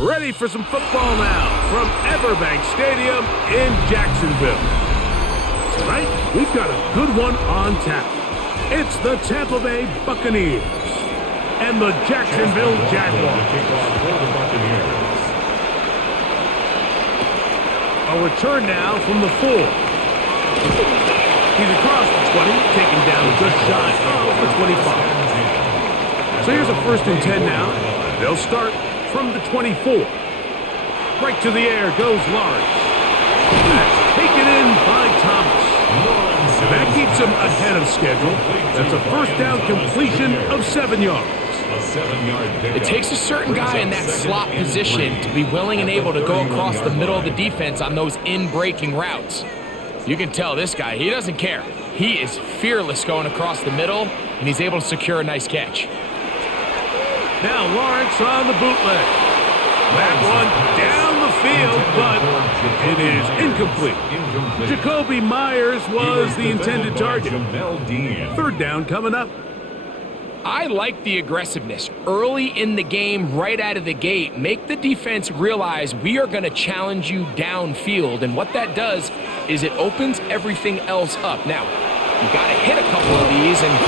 Ready for some football now from Everbank Stadium in Jacksonville. Tonight, we've got a good one on tap. It's the Tampa Bay Buccaneers and the Jacksonville Jaguars. A return now from the 4. He's across the 20, taken down just shy of the 25. So here's a 1st and 10 now. They'll start from the 24. Right to the air goes Lawrence. That's taken in by Thomas. And that keeps him ahead of schedule. That's a 1st down completion of 7 yards. It takes a certain guy in that slot position to be willing and able to go across the middle of the defense on those in-breaking routes. You can tell this guy, he doesn't care. He is fearless going across the middle, and he's able to secure a nice catch. Now Lawrence on the bootleg. That one down the field, but it is incomplete. Jacoby Myers was the intended target. 3rd down coming up. I like the aggressiveness. Early in the game, right out of the gate, make the defense realize we are going to challenge you downfield, and what that does is it opens everything else up. Now, you got to hit a couple of these, and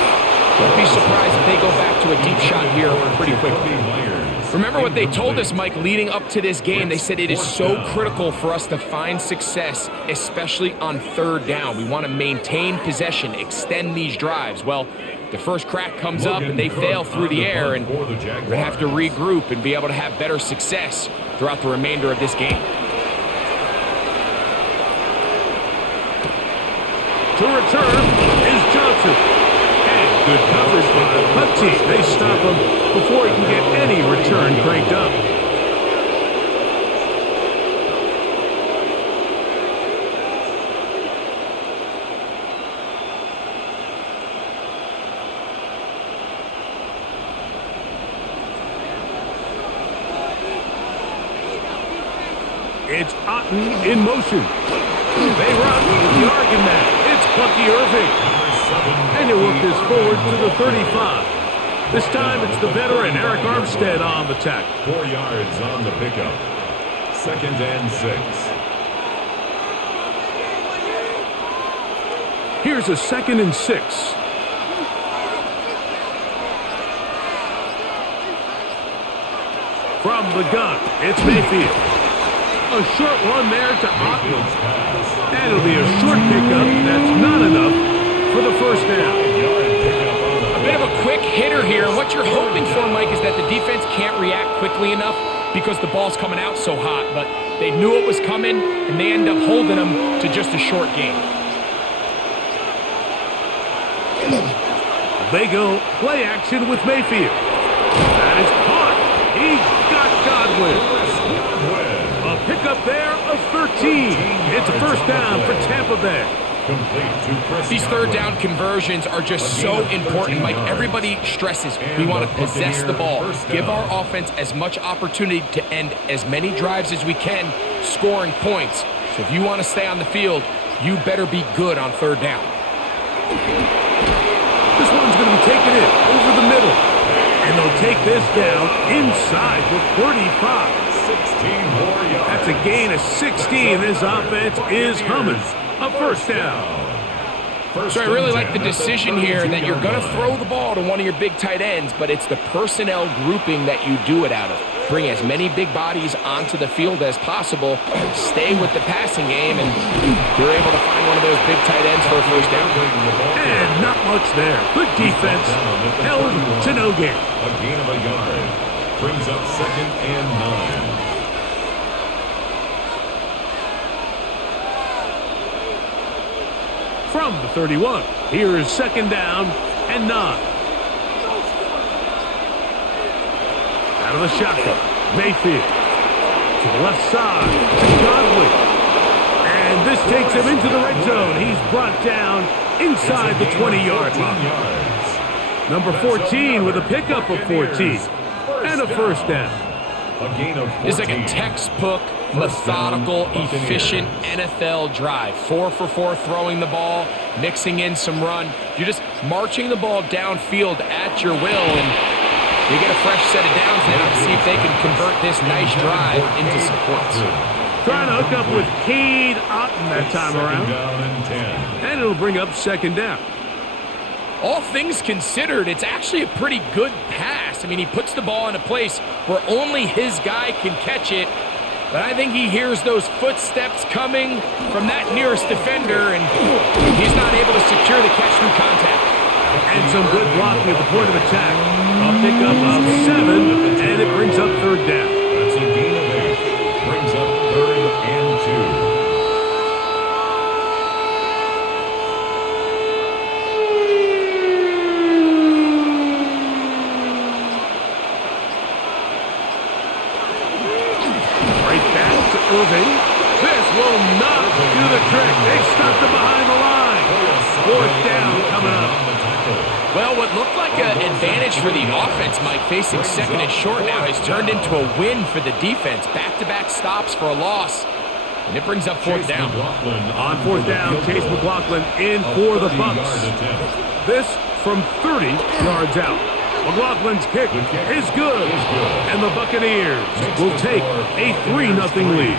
don't be surprised if they go back to a deep shot here pretty quickly. Remember what they told us, Mike, leading up to this game. They said it is so critical for us to find success, especially on 3rd down. We want to maintain possession, extend these drives. Well, the first crack comes up and they fail through the air, and we're going to have to regroup and be able to have better success throughout the remainder of this game. To return is Johnson. And good coverage by the punt team. They stop him before he can get any return cranked up. It's Otten in motion. They run the argument. It's Bucky Irving. And he'll work this forward to the 35. This time it's the veteran Eric Armstead on the tackle. 4 yards on the pickup. 2nd and 6. Here's a 2nd and 6. From the gun, it's Mayfield. A short one there to Otten. And it'll be a short pickup. That's not enough for the 1st down. A bit of a quick hitter here. What you're hoping for, Mike, is that the defense can't react quickly enough because the ball's coming out so hot. But they knew it was coming, and they end up holding them to just a short game. They go play action with Mayfield. That is caught. He got Godwin. A pickup there of 13. It's a 1st down for Tampa Bay. These 3rd down conversions are just so important, Mike. Everybody stresses we want to possess the ball, give our offense as much opportunity to end as many drives as we can, scoring points. So if you want to stay on the field, you better be good on 3rd down. This one's going to be taken in over the middle. And they'll take this down inside the 35. 16 more yards. That's a gain of 16. This offense is humming. A 1st down. So I really like the decision here that you're going to throw the ball to one of your big tight ends, but it's the personnel grouping that you do it out of. Bring as many big bodies onto the field as possible, stay with the passing game, and you're able to find one of those big tight ends for a 1st down. And not much there. Good defense. Held to no gain. A gain of a yard. Brings up 2nd and 9. From the 31, here is 2nd down and 9. Out of the shotgun, Mayfield to the left side to Godwin. And this takes him into the red zone. He's brought down inside the 20-yard line. Number 14 with a pickup of 14 and a 1st down. It's like a textbook, methodical, efficient NFL drive. 4 for 4 throwing the ball, mixing in some run. You're just marching the ball downfield at your will, and They get a fresh set of downs now to see if they can convert this nice drive into some points. Trying to hook up with Cade Otton that time around. And it'll bring up second down. All things considered, it's actually a pretty good pass. I mean, he puts the ball in a place where only his guy can catch it. But I think he hears those footsteps coming from that nearest defender, and he's not able to secure the catch through contact. And some good blocking at the point of attack. A pickup of 7, and it brings up third down. That's a gain of 8. Brings up 3rd and 2. Irving. This will not do the trick. They stopped him behind the line. 4th down coming up. Well, what looked like an advantage for the offense, Mike, facing second and short now, has turned into a win for the defense. Back-to-back stops for a loss. And it brings up 4th down. On 4th down, Chase McLaughlin in for the Bucs. This from 30 yards out. McLaughlin's kick is good, and the Buccaneers will take a 3-0 lead.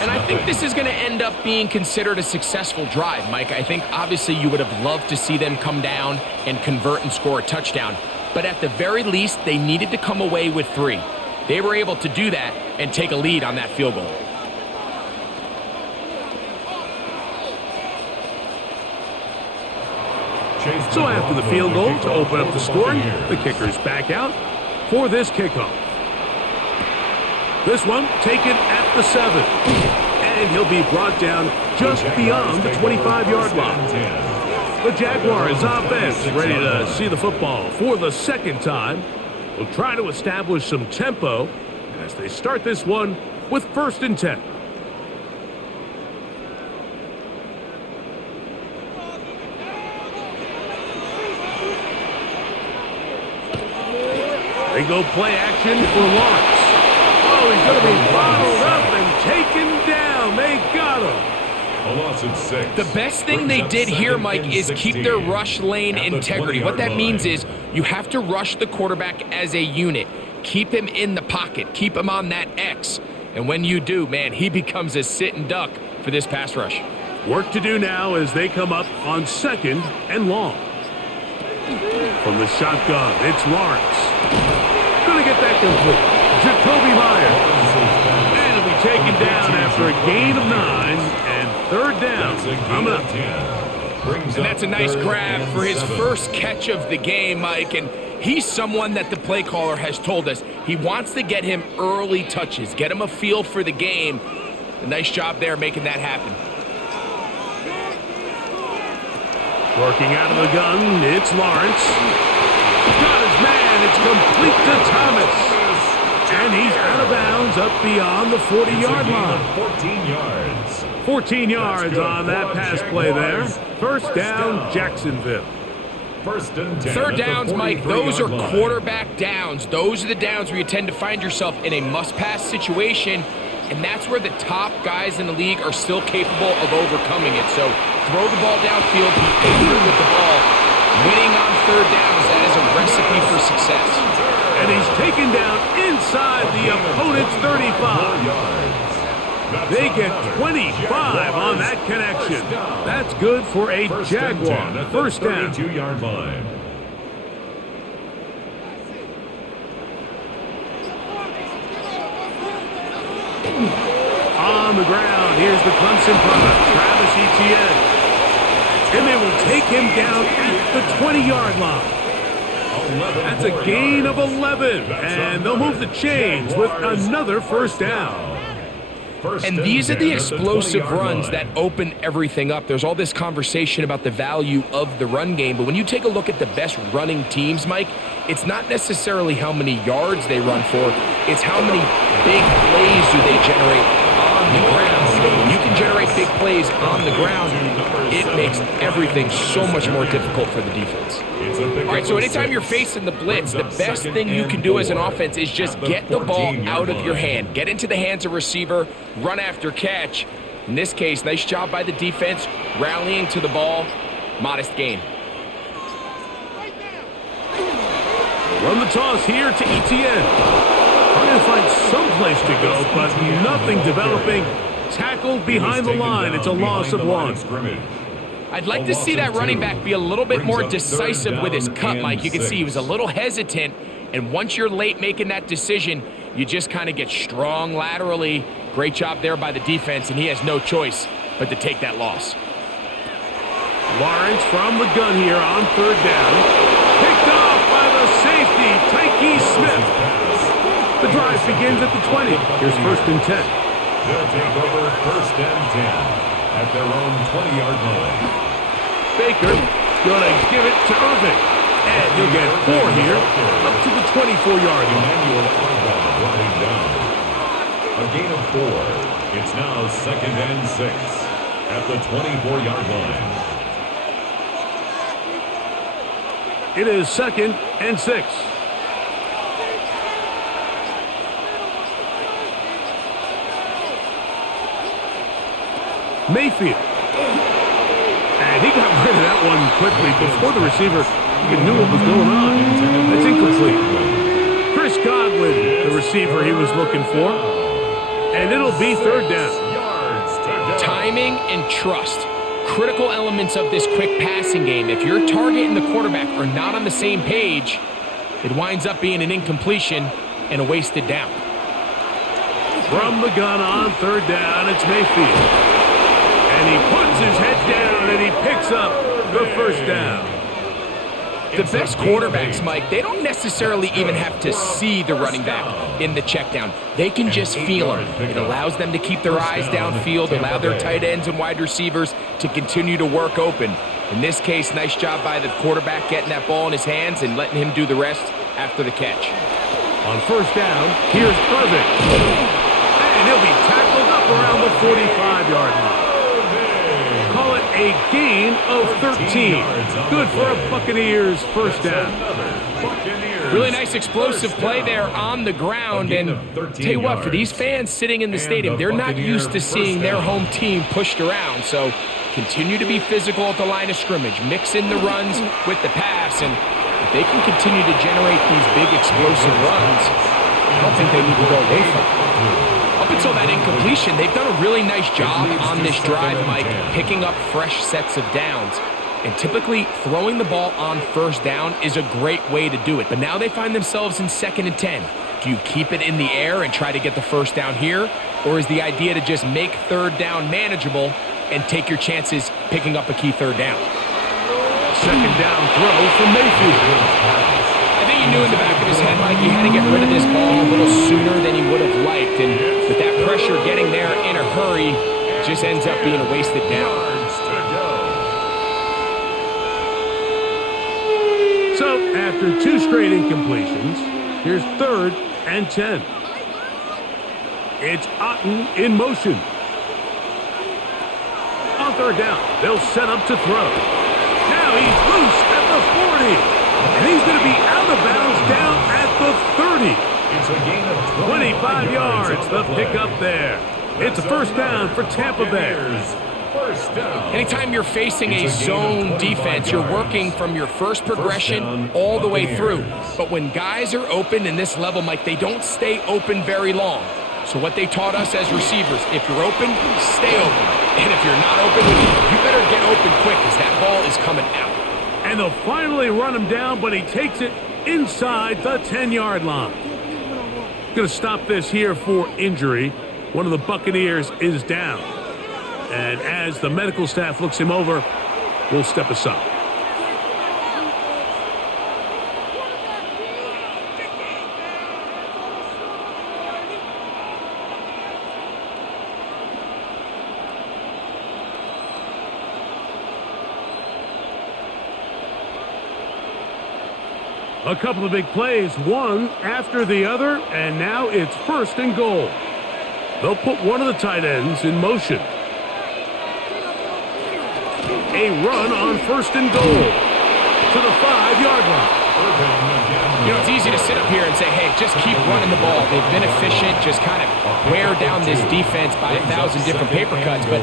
And I think this is going to end up being considered a successful drive, Mike. I think obviously you would have loved to see them come down and convert and score a touchdown. But at the very least, they needed to come away with 3. They were able to do that and take a lead on that field goal. So after the field goal to open up the scoring, the kicker's back out for this kickoff. This one taken at the 7. And he'll be brought down just beyond the 25-yard line. The Jaguars offense ready to see the football for the second time. Will try to establish some tempo as they start this one with 1st and 10. They go play action for Lawrence. Oh, he's going to be bottled up and taken down. They got him. A loss of 6. The best thing they did here, Mike, is keep their rush lane integrity. What that means is you have to rush the quarterback as a unit. Keep him in the pocket. Keep him on that X. And when you do, man, he becomes a sit and duck for this pass rush. Work to do now as they come up on 2nd and long. From the shotgun, it's Lawrence. Going to get that complete. Jacoby Myers. And he'll be taken down after a gain of 9 and 3rd down coming up. And that's a nice grab for his first catch of the game, Mike. And he's someone that the play caller has told us he wants to get him early touches, get him a feel for the game. A nice job there making that happen. Working out of the gun, it's Lawrence. Got his man, it's complete to Thomas. And he's out of bounds up beyond the 40-yard line. 14 yards. 14 yards on that pass play there. 1st down, Jacksonville. 1st and 10. 3rd downs, Mike, those are quarterback downs. Those are the downs where you tend to find yourself in a must-pass situation, and that's where the top guys in the league are still capable of overcoming it. So throw the ball downfield, be accurate with the ball. Winning on 3rd downs, that is a recipe for success. And he's taken down inside the opponent's 35. They get 25 on that connection. That's good for a Jaguar 1st down. 32-yard line. On the ground, here's the Clemson product, Travis Etienne. And they will take him down at the 20-yard line. That's a gain of 11, and they'll move the chains with another 1st down. And these are the explosive runs that open everything up. There's all this conversation about the value of the run game, but when you take a look at the best running teams, Mike, it's not necessarily how many yards they run for, it's how many big plays do they generate on the ground. When you can generate big plays on the ground, it makes everything so much more difficult for the defense. All right, so anytime you're facing the blitz, the best thing you can do as an offense is just get the ball out of your hand. Get into the hands of receiver, run after catch. In this case, nice job by the defense, rallying to the ball, modest gain. Run the toss here to Etienne. Trying to find some place to go, but nothing developing. Tackled behind the line. It's a loss of 1. I'd like to see that running back be a little bit more decisive with his cut, Mike. You can see he was a little hesitant, and once you're late making that decision, you just kind of get strong laterally. Great job there by the defense, and he has no choice but to take that loss. Lawrence from the gun here on 3rd down. Picked off by the safety, Tyke Smith. The drive begins at the 20. Here's 1st and 10. They'll take over 1st and 10 at their own 20-yard line. Baker gonna give it to Irving. And he'll get 4 here, up to the 24-yard line. Emmanuel Arba running down. A gain of 4. It's now 2nd and 6 at the 24-yard line. It is 2nd and 6. Mayfield. And he got rid of that one quickly before the receiver even knew what was going on. That's incomplete. Chris Godwin, the receiver he was looking for. And it'll be 3rd down. Timing and trust. Critical elements of this quick passing game. If your target and the quarterback are not on the same page, it winds up being an incompletion and a wasted down. From the gun on 3rd down, it's Mayfield. And he puts his head down and he picks up the 1st down. The best quarterbacks, Mike, they don't necessarily even have to see the running back in the check down. They can just feel him. It allows them to keep their eyes downfield, allow their tight ends and wide receivers to continue to work open. In this case, nice job by the quarterback getting that ball in his hands and letting him do the rest after the catch. On 1st down, here's Irving. And he'll be tackled up around the 45-yard line. Call it a gain of 13. Good for a Buccaneers 1st down. Really nice explosive play there on the ground. And tell you what, for these fans sitting in the stadium, they're not used to seeing their home team pushed around. So continue to be physical at the line of scrimmage. Mix in the runs with the pass. And if they can continue to generate these big explosive runs, I don't think they need to go away from it. Up until that incompletion, they've done a really nice job on this drive, Mike, picking up fresh sets of downs. And typically, throwing the ball on 1st down is a great way to do it. But now they find themselves in 2nd and 10. Do you keep it in the air and try to get the 1st down here? Or is the idea to just make 3rd down manageable and take your chances picking up a key 3rd down? 2nd down throw from Mayfield. I think he knew in the back of his head, Mike, he had to get rid of this ball a little sooner than he would have liked. And with that pressure getting there in a hurry, it just ends up being a wasted down. So, after 2 straight incompletions, here's 3rd and 10. It's Otten in motion. On 3rd down, they'll set up to throw. Now he's loose at the 40. And he's going to be out of bounds down at the 30. It's a gain of 25 yards, the pickup there. It's a 1st down for Tampa Bay. Anytime you're facing a zone defense, you're working from your first progression all the way through. But when guys are open in this level, Mike, they don't stay open very long. So what they taught us as receivers, if you're open, stay open. And if you're not open, you better get open quick because that ball is coming out. And they'll finally run him down, but he takes it inside the 10-yard line. Going to stop this here for injury. One of the Buccaneers is down. And as the medical staff looks him over, we'll step aside. A couple of big plays, one after the other, and now it's 1st and goal. They'll put one of the tight ends in motion. A run on 1st and goal to the 5-yard line. You know, it's easy to sit up here and say, hey, just keep running the ball. They've been efficient, just kind of wear down this defense by 1,000 different paper cuts. But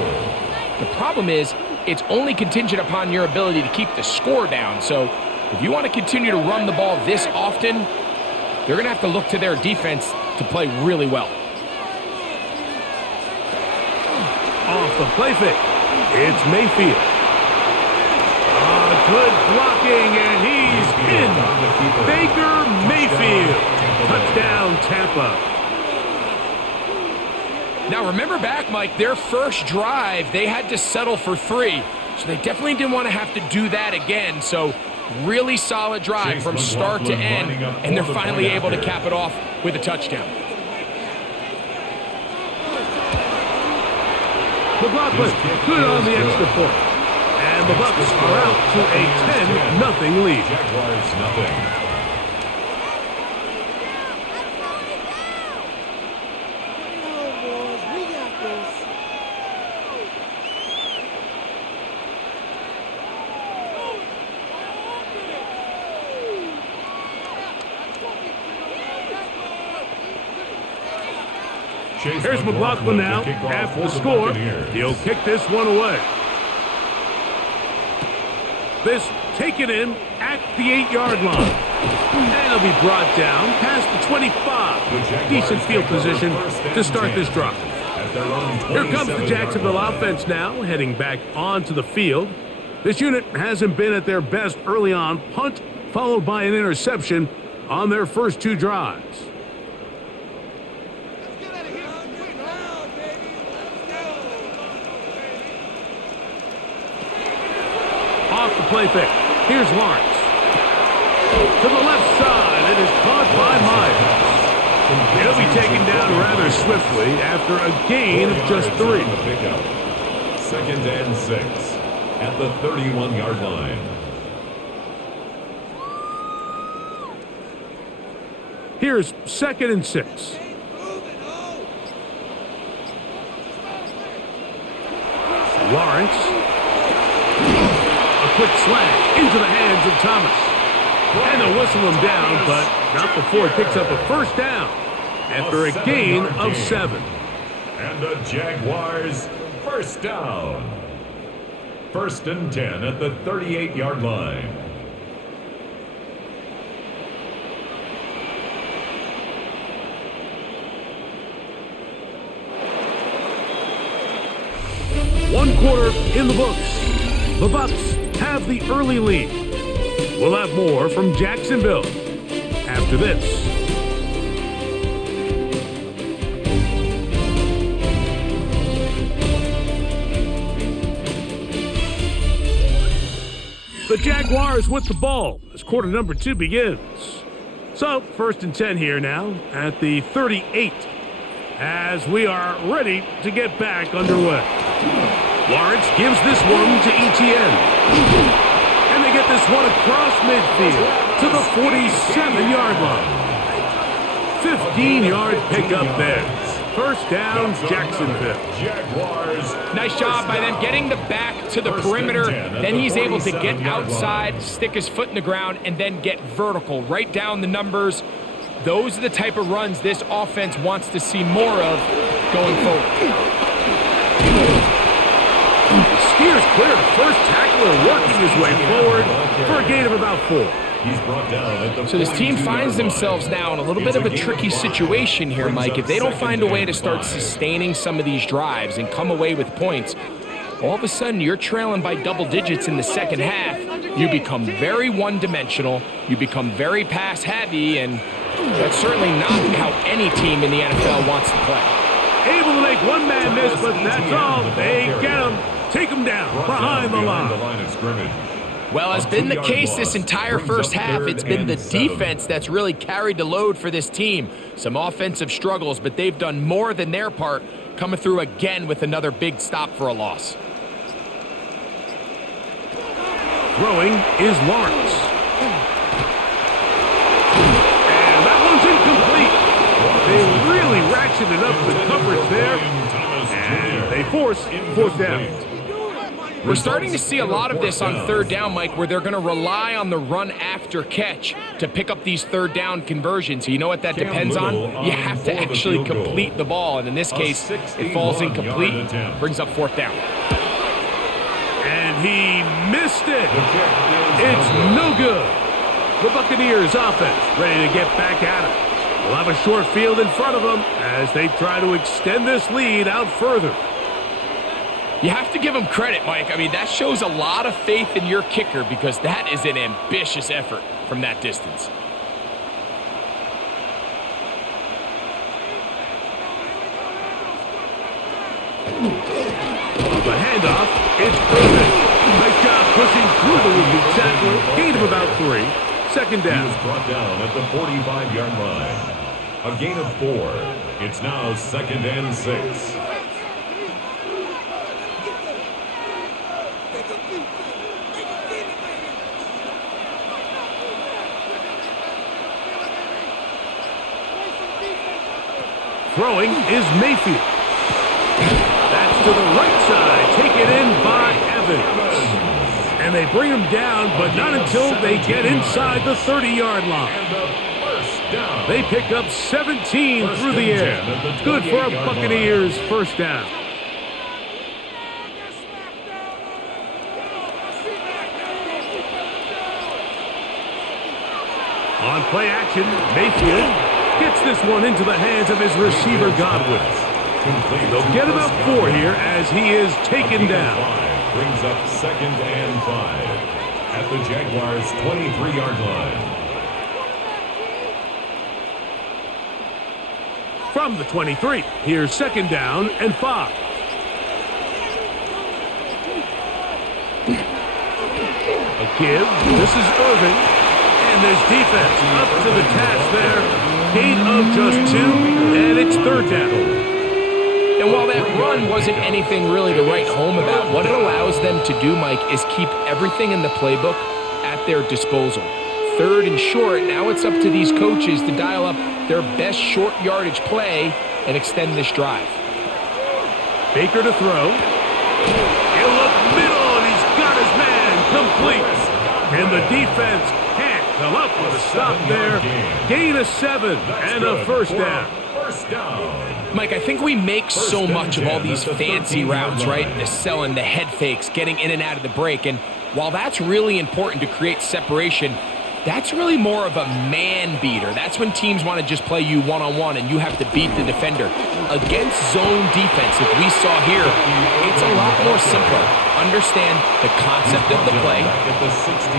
the problem is it's only contingent upon your ability to keep the score down. So If you want to continue to run the ball this often, they're going to have to look to their defense to play really well. Off the play fake, it's Mayfield. Good blocking, and he's in. Baker Mayfield. Touchdown, Tampa. Now, remember back, Mike, their first drive, they had to settle for 3. So they definitely didn't want to have to do that again. So really solid drive from start to end, and they're finally able to cap it off with a touchdown. McLaughlin, good on the extra point. And the Bucs are out to a 10-0 lead. Jaguars nothing. Here's McLaughlin now. After the score, he'll kick this one away. This taken in at the 8-yard line. And it'll be brought down past the 25. Decent field position to start this drive. Here comes the Jacksonville offense now, heading back onto the field. This unit hasn't been at their best early on. Punt followed by an interception on their first 2 drives. Off the play fake. Here's Lawrence. To the left side. It is caught by Myers. He'll be taken down rather swiftly after a gain of just 3. 2nd and 6 at the 31-yard line. Here's 2nd and 6. Lawrence. Quick slant into the hands of Thomas. And they'll whistle him down, but not before he picks up a first down after a gain of 7. And the Jaguars first down. 1st and 10 at the 38-yard line. One quarter in the books. The Bucs have the early lead. We'll have more from Jacksonville after this. The Jaguars with the ball as quarter number 2 begins. So, 1st and 10 here now at the 38 as we are ready to get back underway. Lawrence gives this one to Etienne. And they get this one across midfield to the 47-yard line. 15-yard pickup there. First down, Jacksonville. Jaguars. Nice job by them getting the back to the perimeter. Then he's able to get outside, stick his foot in the ground, and then get vertical. Right down the numbers. Those are the type of runs this offense wants to see more of going forward. Steers clear of first tackler, working his way forward for a gain of about 4. He's brought down at the So this team finds themselves now in a little bit of a tricky situation here, Mike. If they don't find a way to start sustaining some of these drives and come away with points, all of a sudden you're trailing by double digits in the second half. You become very one-dimensional. You become very pass-heavy, and that's certainly not how any team in the NFL wants to play. Able to make one man miss, but that's all. They get him. Take him down behind the line. of scrimmage. Well, as been the case this entire first half, it's been the defense that's really carried the load for this team. Some offensive struggles, but they've done more than their part, coming through again with another big stop for a loss. Throwing is Lawrence. And that one's incomplete. They really ratcheted up the coverage there, and they force 4th down. We're starting to see a lot of this on 3rd down, Mike, where they're going to rely on the run after catch to pick up these 3rd down conversions. You know what that depends on? You have to actually complete the ball, and in this case, it falls incomplete, brings up 4th down. And he missed it. It's no good. The Buccaneers offense ready to get back at it. They'll have a short field in front of them as they try to extend this lead out further. You have to give him credit, Mike. I mean, that shows a lot of faith in your kicker because that is an ambitious effort from that distance. The handoff, it's Irvin. Nice job pushing through the would-be tackler. Gain of about 3. Second down. He was brought down at the 45-yard line. A gain of 4. It's now 2nd and 6. Throwing is Mayfield. That's to the right side. Taken in by Evans. And they bring him down, but not until they get inside the 30-yard line. They pick up 17 through the air. Good for a Buccaneers first down. On play action, Mayfield gets this one into the hands of his receiver, Godwin. They'll get about 4 here as he is taken down. Brings up 2nd and 5 at the Jaguars' 23-yard line. From the 23, here's 2nd down and 5. A give. This is Irvin. And this defense up to the task there. Gain of just 2, and it's 3rd down. And while that run wasn't anything really to write home about, what it allows them to do, Mike, is keep everything in the playbook at their disposal. 3rd and short, now it's up to these coaches to dial up their best short yardage play and extend this drive. Baker to throw. He'll look middle, and he's got his man complete. And the defense can't come up with a stop there. Gain of 7 and a first down. Mike, I think we make so much of all these fancy routes, right? The selling, the head fakes, getting in and out of the break. And while that's really important to create separation, that's really more of a man beater. That's when teams want to just play you one-on-one and you have to beat the defender. Against zone defense, like we saw here, it's a lot more simpler. Understand the concept of the play,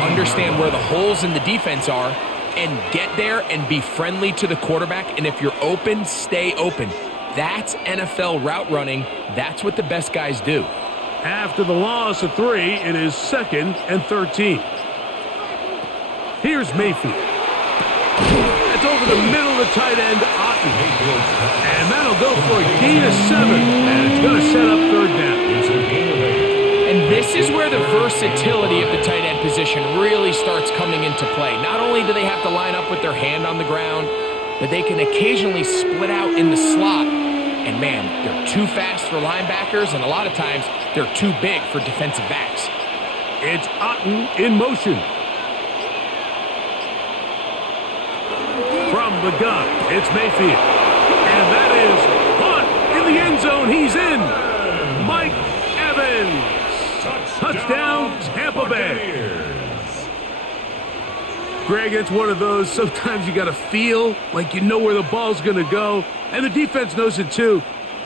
understand where the holes in the defense are, and get there and be friendly to the quarterback. And if you're open, stay open. That's NFL route running. That's what the best guys do. After the loss of 3, it is 2nd and 13. Here's Mayfield. It's over the middle of the tight end, Otten. And that'll go for a gain of 7. And it's going to set up 3rd down. And this is where the versatility of the tight end position really starts coming into play. Not only do they have to line up with their hand on the ground, but they can occasionally split out in the slot. And man, they're too fast for linebackers, and a lot of times they're too big for defensive backs. It's Otten in motion. From the gun, it's Mayfield. And that is caught in the end zone. He's in. Mike Evans. Touchdown, Tampa Bay. Greg, it's one of those, sometimes you got to feel like you know where the ball's going to go, and the defense knows it too,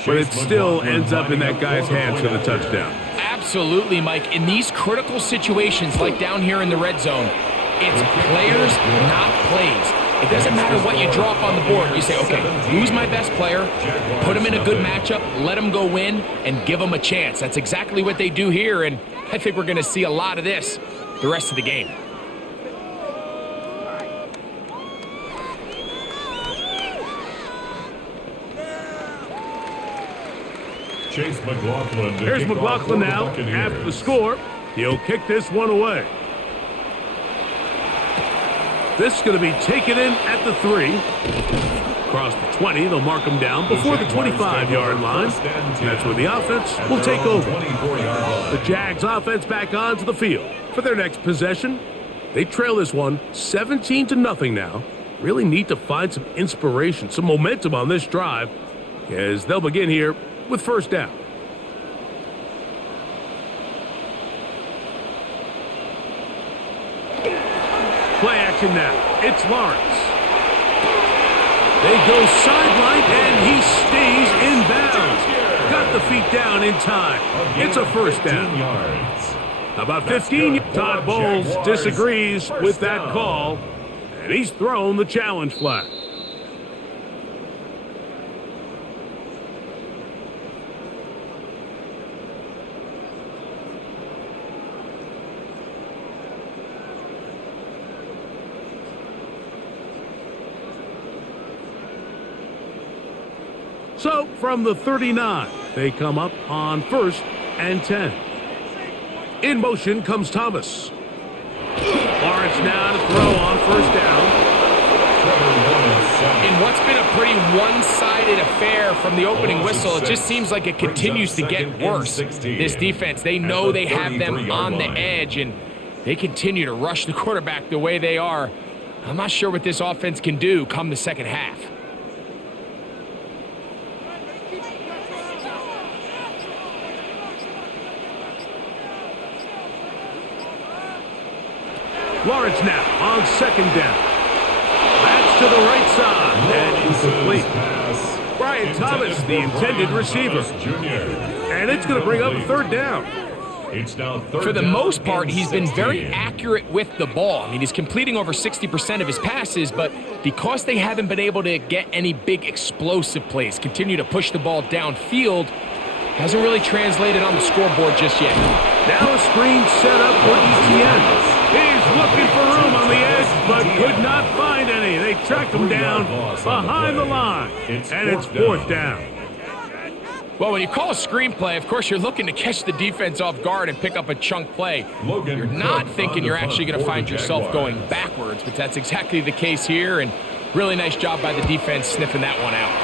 but it still ends up in that guy's hands for the touchdown. Absolutely, Mike. In these critical situations, like down here in the red zone, it's players, not plays. It doesn't matter what you drop on the board. You say, okay, who's my best player? Put him in a good matchup, let him go win, and give him a chance. That's exactly what they do here, and I think we're going to see a lot of this the rest of the game. Chase McLaughlin. Here's McLaughlin now after the score. He'll kick this one away. This is going to be taken in at the 3. Across the 20, they'll mark him down before the 25-yard line. That's where the offense will take over. The Jags offense back onto the field for their next possession. They trail this one 17-0 now. Really need to find some inspiration, some momentum on this drive as they'll begin here with first down. Play action. action now. It's Lawrence. They go sideline, and he stays in bounds. Got the feet down in time. It's a first down. About 15. Todd Bowles disagrees with that call, and he's thrown the challenge flag. So, from the 39, they come up on 1st and 10. In motion comes Thomas. Lawrence now to throw on 1st down. In what's been a pretty one-sided affair from the opening whistle, it just seems like it continues to get worse. This defense, they know they have them on the edge, and they continue to rush the quarterback the way they are. I'm not sure what this offense can do come the second half. Lawrence now on 2nd down. That's to the right side and incomplete. Brian Thomas, the intended receiver. And it's going to bring up 3rd down. For the most part, he's been very accurate with the ball. I mean, he's completing over 60% of his passes, but because they haven't been able to get any big explosive plays, continue to push the ball downfield, hasn't really translated on the scoreboard just yet. Now a screen set up for ETN. He's looking for room on the edge, but could not find any. They tracked him down behind the line, and it's 4th down. Well, when you call a screenplay, of course, you're looking to catch the defense off guard and pick up a chunk play. You're not thinking you're actually going to find yourself going backwards, but that's exactly the case here, and really nice job by the defense sniffing that one out.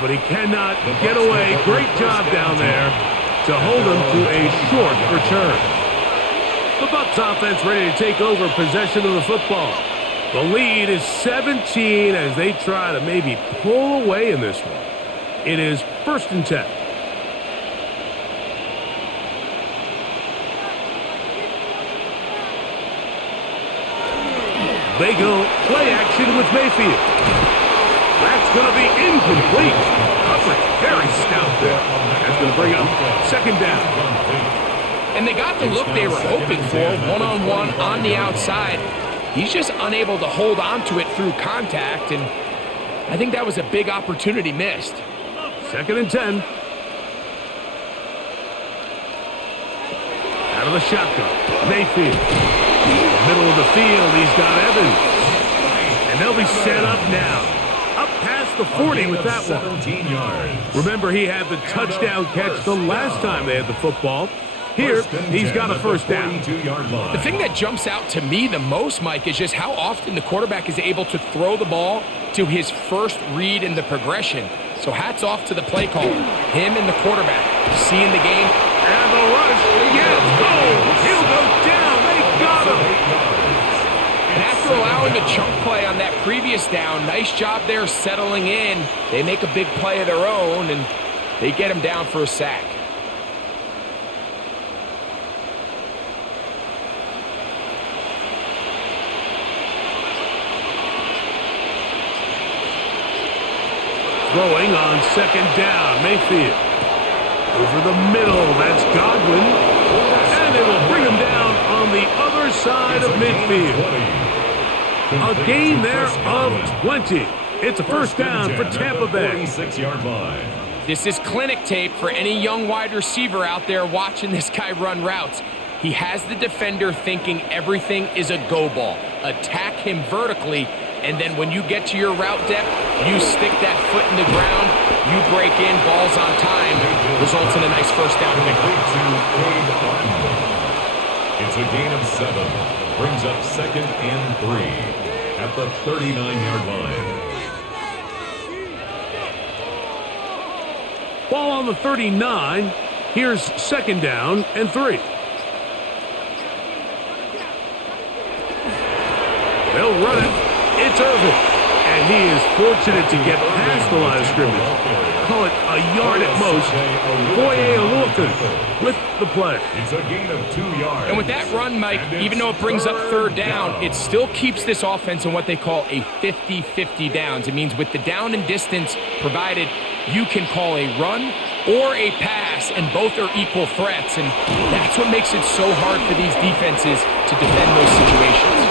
But he cannot get away. Great job down there to hold him to a short return. The Bucs offense ready to take over possession of the football. The lead is 17 as they try to maybe pull away in this one. It is 1st and 10. They go play action with Mayfield. That's going to be incomplete. Coverage very stout there. That's going to bring up 2nd down. And they got the look they were hoping for, one-on-one on the outside. He's just unable to hold on to it through contact, and I think that was a big opportunity missed. 2nd and 10. Out of the shotgun, Mayfield. Middle of the field, he's got Evans. And they'll be set up now. Up past the 40 with that one. Remember, he had the touchdown catch the last time they had the football. Here, he's got a 1st down. The thing that jumps out to me the most, Mike, is just how often the quarterback is able to throw the ball to his first read in the progression. So hats off to the play caller. Him and the quarterback seeing the game. And the rush. Yes. Oh, he'll go down. They got him. And after allowing a chunk play on that previous down, nice job there settling in. They make a big play of their own, and they get him down for a sack. Throwing on 2nd down, Mayfield. Over the middle, that's Godwin. And they will bring him down on the other side of midfield. A gain there of 20. It's a 1st down for Tampa Bay. 46-yard line. This is clinic tape for any young wide receiver out there watching this guy run routes. He has the defender thinking everything is a go ball. Attack him vertically, and then when you get to your route depth, you stick that foot in the ground, you break in, balls on time, results in a nice 1st down pickup. It's a gain of 7. Brings up 2nd and 3 at the 39-yard line. Ball on the 39. Here's 2nd down and 3. They'll run it. It's Irvin. And he is fortunate to get past the line of scrimmage. Call it a yard at most. Foye Olorka with the play. It's a gain of 2 yards. And with that run, Mike, even though it brings up third down, it still keeps this offense in what they call a 50-50 downs. It means with the down and distance provided, you can call a run or a pass, and both are equal threats. And that's what makes it so hard for these defenses to defend those situations.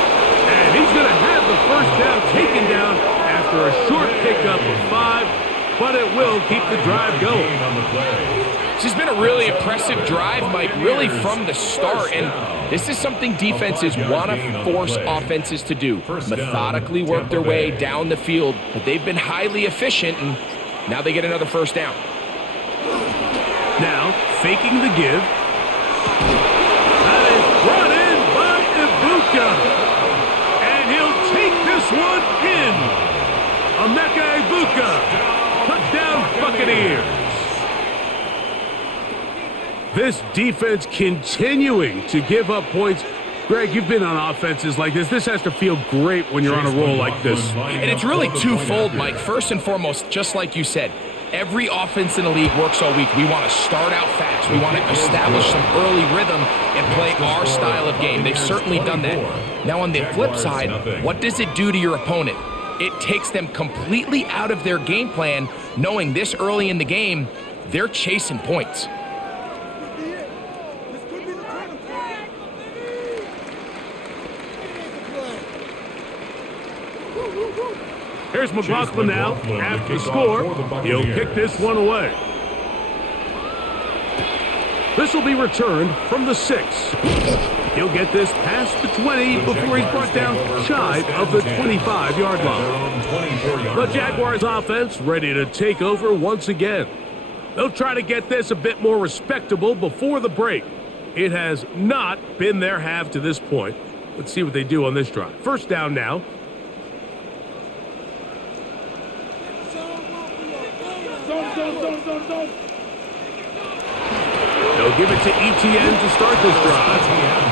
And he's going to have the first down taken down after a short pickup of 5, but it will keep the drive going. This has been a really impressive drive, Mike, really from the start. And this is something defenses want to force offenses to do. Methodically work their way down the field, but they've been highly efficient, and now they get another first down. Now, faking the give. That is brought in by Ibuka. And he'll take this one in. Emeka Ibuka. Touchdown Buccaneers. This defense continuing to give up points. Greg, you've been on offenses like this. This has to feel great when you're on a roll like this. And it's really twofold, Mike. First and foremost, just like you said, every offense in the league works all week. We want to start out fast. We want to establish some early rhythm and play our style of game. They've certainly done that. Now, on the flip side, what does it do to your opponent? It takes them completely out of their game plan, knowing this early in the game, they're chasing points. Here's McLaughlin now. After the score, he'll kick this one away. This will be returned from the 6. He'll get this past the 20 before he's brought down shy of the 25-yard line. The Jaguars offense ready to take over once again. They'll try to get this a bit more respectable before the break. It has not been their half to this point. Let's see what they do on this drive. First down now. They'll give it to Etienne to start this drive.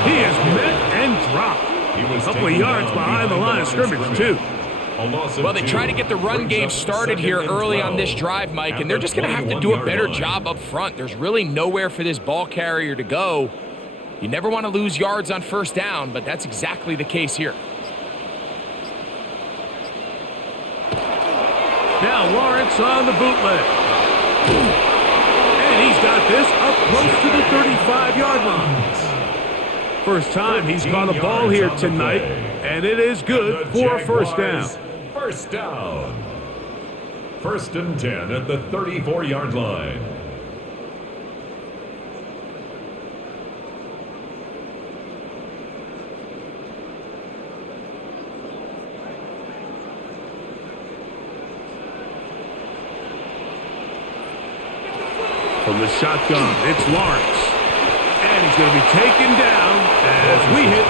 He is met and dropped. A couple of yards behind the line of scrimmage, too. Well, they try to get the run game started here early on this drive, Mike, and they're just going to have to do a better job up front. There's really nowhere for this ball carrier to go. You never want to lose yards on first down, but that's exactly the case here. Now Lawrence on the bootleg. And he's got this up close to the 35-yard line. First time he's caught a ball here tonight, and it is good for a first down. First down. First and 10 at the 34-yard line. From the shotgun, it's Lawrence. And he's going to be taken down as we hit a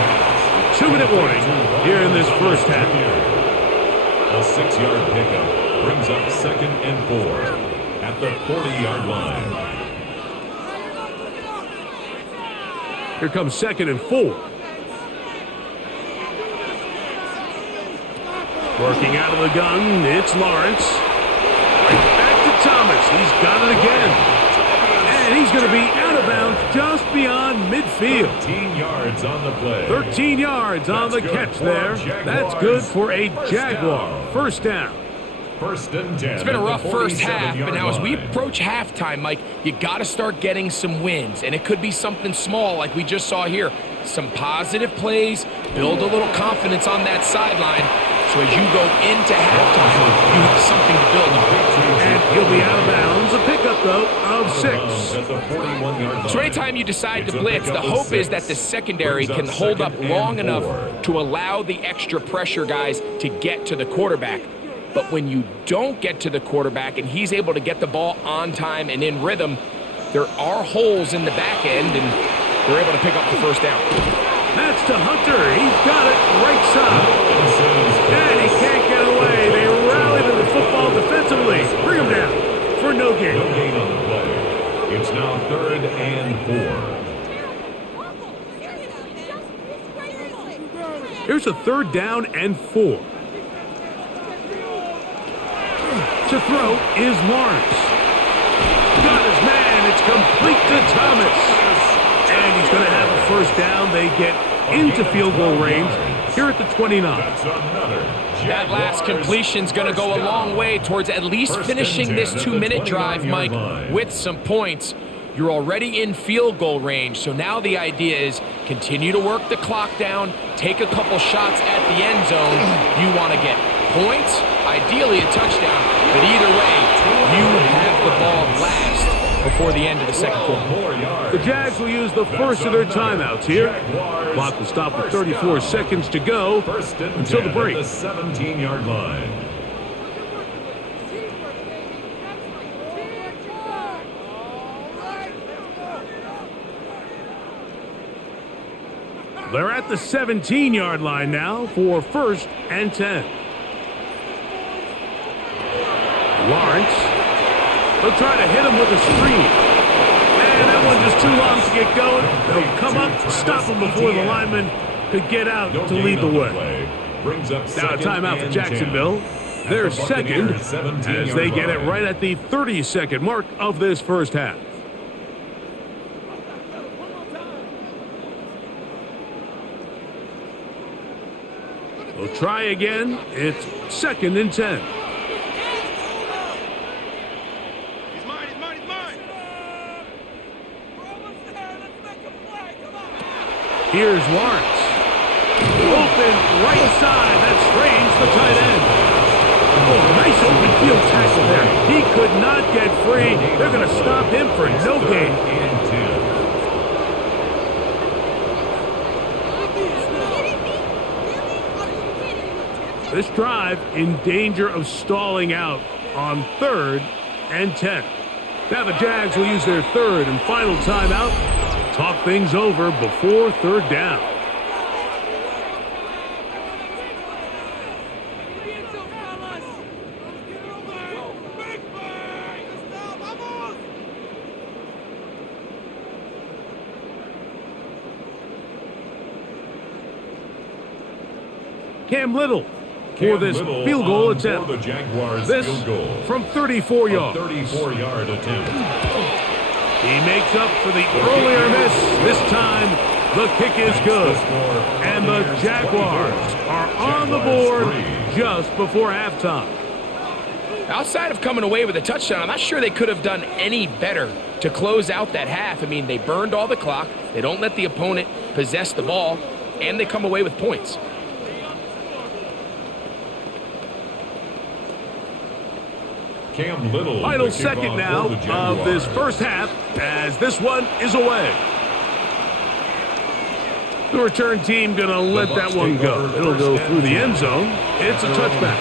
2-minute warning here in this first half. A 6-yard pickup brings up second and 4 at the 40-yard line. Here comes second and 4. Working out of the gun, it's Lawrence. Right back to Thomas. He's got it again. And he's going to be out of bounds just beyond midfield. 13 yards on the play. 13 yards on the catch there. That's good for a Jaguar. First down. First and 10. It's been a rough first half, but now as we approach halftime, Mike, you got to start getting some wins. And it could be something small like we just saw here. Some positive plays, build a little confidence on that sideline. So as you go into halftime, you have something to build on. And he'll be out of bounds. A pickup, though, of 6. So anytime you decide to blitz, the hope is that the secondary can hold up long enough to allow the extra pressure guys to get to the quarterback. But when you don't get to the quarterback and he's able to get the ball on time and in rhythm, there are holes in the back end, and they're able to pick up the first down. That's to Hunter. He's got it right side. And he can't get away. They rally to the football defensively. Bring him down for no gain. No gain on the play. It's now third and 4. Here's a third down and 4. To throw is Lawrence. it's complete to Thomas. And he's going to have a first down. They get into field goal range here at the 29. That last completion's going to go a long way towards at least finishing this 2-minute drive, Mike, with some points. You're already in field goal range, so now the idea is continue to work the clock down, take a couple shots at the end zone. You want to get points, ideally a touchdown, but either way, you have the ball last before the end of the second quarter. The Jags will use the first of their timeouts here. Clock will stop with 34 seconds to go until the break. The 17-yard line. They're at the 17-yard line now for 1st and 10. Lawrence. They'll try to hit him with a screen. And that one just too long to get going. They'll come up, stop him before the lineman could get out to lead the way. Now a timeout for Jacksonville. They're second as they get it right at the 30-second mark of this first half. They'll try again. It's 2nd and 10. Here's Lawrence. Open right side. That's Strange, the tight end. Oh, nice open field tackle there. He could not get free. They're going to stop him for no gain. This drive in danger of stalling out on 3rd and 10. Now the Jags will use their 3rd and final timeout. Talk things over before 3rd down. Cam Little for this field goal attempt. The Jaguars this field goal from 34 yards. 34-yard attempt. He makes up for the earlier miss. This time, the kick is good. And the Jaguars are on the board just before halftime. Outside of coming away with a touchdown, I'm not sure they could have done any better to close out that half. I mean, they burned all the clock. They don't let the opponent possess the ball, and they come away with points. Cam Little. Final second now of this first half as this one is away. The return team going to let that one go. It'll go through the end zone. It's a touchback.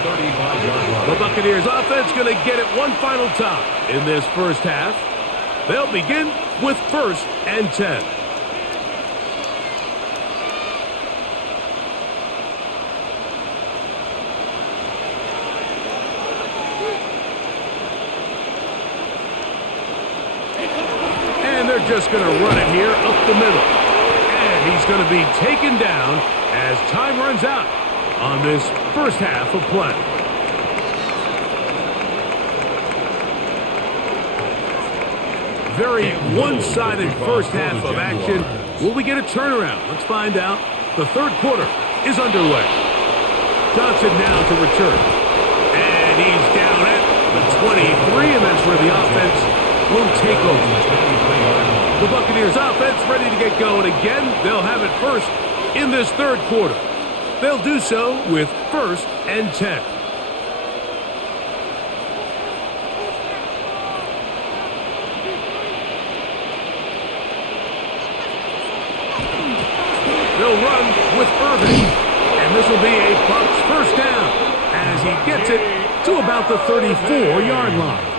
The Buccaneers offense going to get it one final time in this first half. They'll begin with 1st and 10. Just going to run it here up the middle. And he's going to be taken down as time runs out on this first half of play. Very one-sided first half of action. Will we get a turnaround? Let's find out. The 3rd quarter is underway. Johnson now to return. And he's down at the 23, and that's where the offense will take over. The Buccaneers offense ready to get going again. They'll have it first in this 3rd quarter. They'll do so with 1st and 10. They'll run with Irving. And this will be a Bucs first down as he gets it to about the 34-yard line.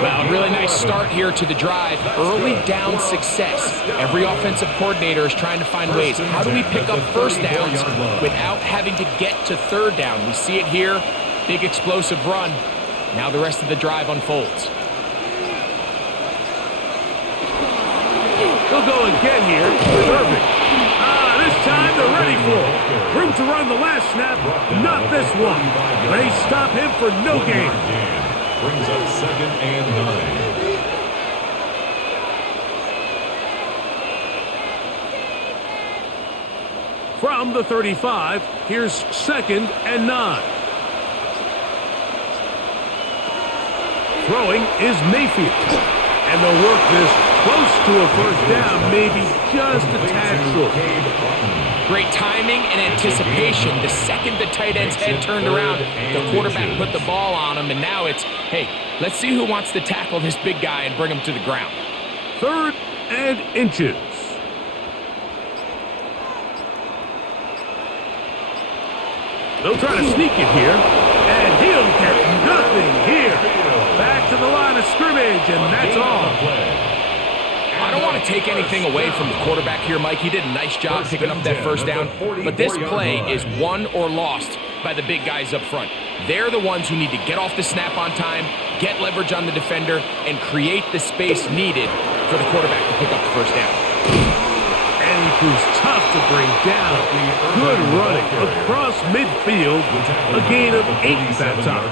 Well, really nice start here to the drive. Early down success. Every offensive coordinator is trying to find ways. How do we pick up first downs without having to get to 3rd down? We see it here. Big explosive run. Now the rest of the drive unfolds. They'll go again here with Irving. This time they're ready for it. Room to run the last snap. Not this one. They stop him for no gain. Brings up 2nd and 9. From the 35, here's 2nd and 9. Throwing is Mayfield. And they'll work this close to a first down, maybe just a tad short. Great timing and anticipation. The second the tight end's head turned around, the quarterback put the ball on him, and now it's, hey, let's see who wants to tackle this big guy and bring him to the ground. 3rd and inches. They'll try to sneak it here, and he'll get nothing here. Back to the line of scrimmage, and that's all. I don't want to take anything away from the quarterback here, Mike. He did a nice job picking up that first down, but this play is won or lost by the big guys up front. They're the ones who need to get off the snap on time, get leverage on the defender, and create the space needed for the quarterback to pick up the first down. And he proves tough to bring down. Good running across midfield. A gain of 8 that time.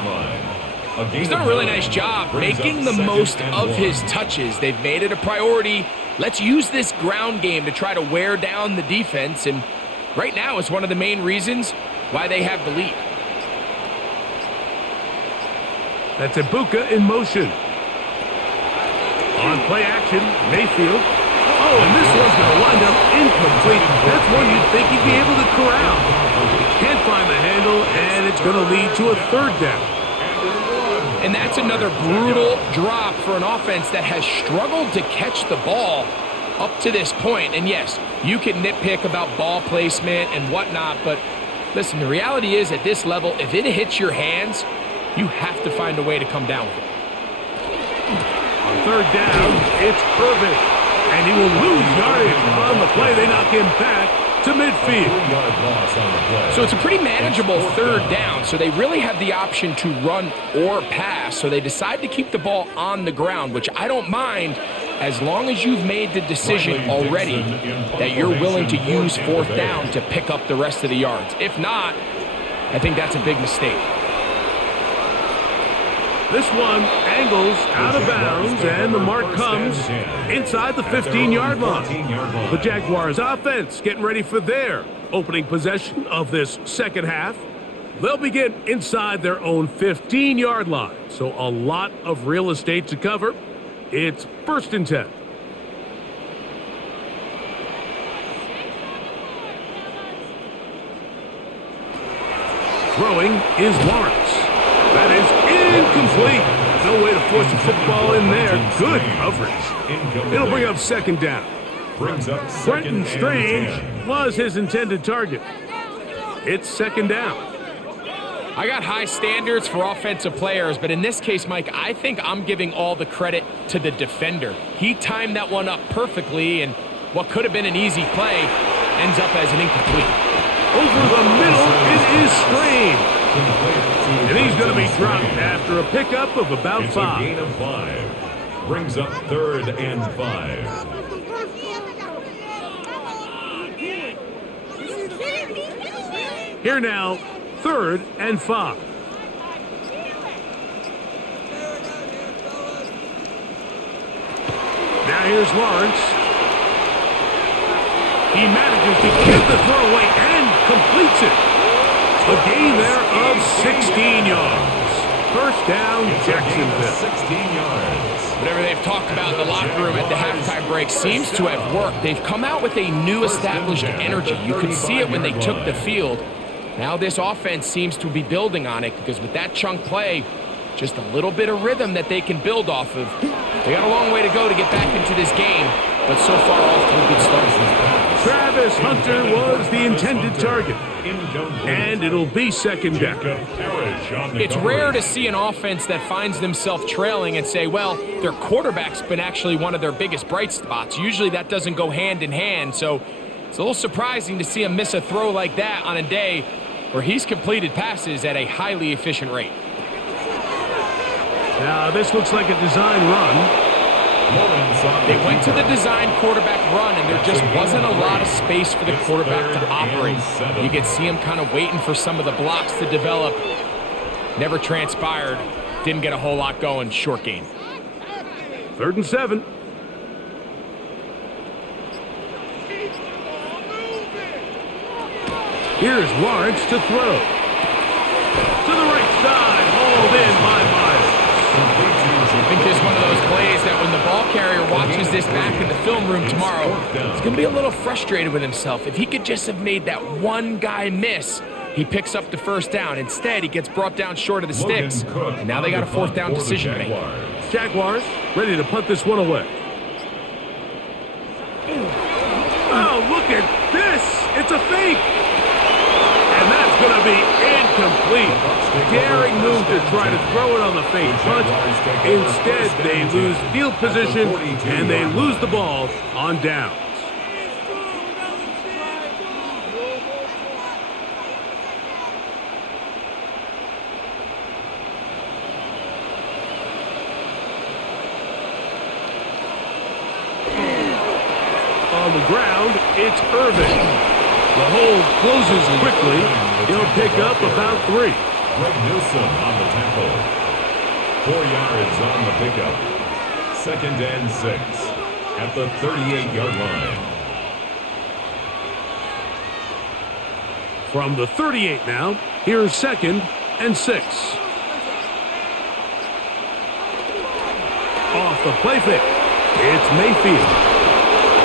He's done a really nice job making the most of his touches. They've made it a priority. Let's use this ground game to try to wear down the defense, and right now it's one of the main reasons why they have the lead. That's Ibuka in motion. On play action, Mayfield. Oh, and this one's going to wind up incomplete. That's one you'd think he'd be able to corral. He can't find the handle, and it's going to lead to a 3rd down. And that's another brutal drop for an offense that has struggled to catch the ball up to this point. And yes, you can nitpick about ball placement and whatnot, but listen, the reality is at this level, if it hits your hands, you have to find a way to come down with it. On 3rd down, it's Irvin. And he will lose yardage on the play. They knock him back to midfield. So it's a pretty manageable 3rd down, so they really have the option to run or pass, so they decide to keep the ball on the ground, which I don't mind as long as you've made the decision already that you're willing to use 4th down to pick up the rest of the yards. If not, I think that's a big mistake. This one angles out of bounds, and the mark comes inside the 15-yard line. The Jaguars offense getting ready for their opening possession of this second half. They'll begin inside their own 15-yard line, so a lot of real estate to cover. It's 1st and 10. Throwing is Lawrence. That is incomplete. No way to force the football in there. Good coverage. It'll bring up 2nd down. Brenton Strange was his intended target. It's 2nd down. I got high standards for offensive players, but in this case, Mike, I think I'm giving all the credit to the defender. He timed that one up perfectly, and what could have been an easy play ends up as an incomplete. Over the middle, it is Strange. And he's going to be dropped after a pickup of about 5. It's a gain of 5. Brings up 3rd and 5. Here now, 3rd and 5. Now here's Lawrence. He manages to get the throw away and completes it. A gain there of 16 yards. 1st down, Jacksonville. 16 yards. Whatever they've talked about in the locker room at the halftime break seems to have worked. They've come out with a new established energy. You could see it when they took the field. Now this offense seems to be building on it because with that chunk play, just a little bit of rhythm that they can build off of. They got a long way to go to get back into this game, but so far off to a good start. Travis Hunter was the intended target, and it'll be 2nd down. It's rare to see an offense that finds themselves trailing and say, well, their quarterback's been actually one of their biggest bright spots. Usually that doesn't go hand in hand, so it's a little surprising to see him miss a throw like that on a day where he's completed passes at a highly efficient rate. Now this looks like a design run. They went to the design quarterback run, and there just wasn't a lot of space for the quarterback to operate. You could see him kind of waiting for some of the blocks to develop. Never transpired. Didn't get a whole lot going. Short game. 3rd and 7. Here's Lawrence to throw. To the right side, hauled in by Myers. I think this is one of those plays that when the ball carrier watches this back in the film room tomorrow, he's going to be a little frustrated with himself. If he could just have made that one guy miss, he picks up the first down. Instead, he gets brought down short of the sticks, and now they got a fourth down decision to make. Jaguars ready to punt this one away. Oh, look at this! It's a fake! And that's going to be incomplete. Daring move to try to throw it on the fake punt. Instead, they lose field position, and they lose the ball on downs. On the ground, it's Irvin. The hold closes quickly. He'll pick up about 3. Greg Newsom on the tackle. 4 yards on the pickup. 2nd and 6 at the 38-yard line. From the 38 now, here's 2nd and 6. Off the play fake. It's Mayfield.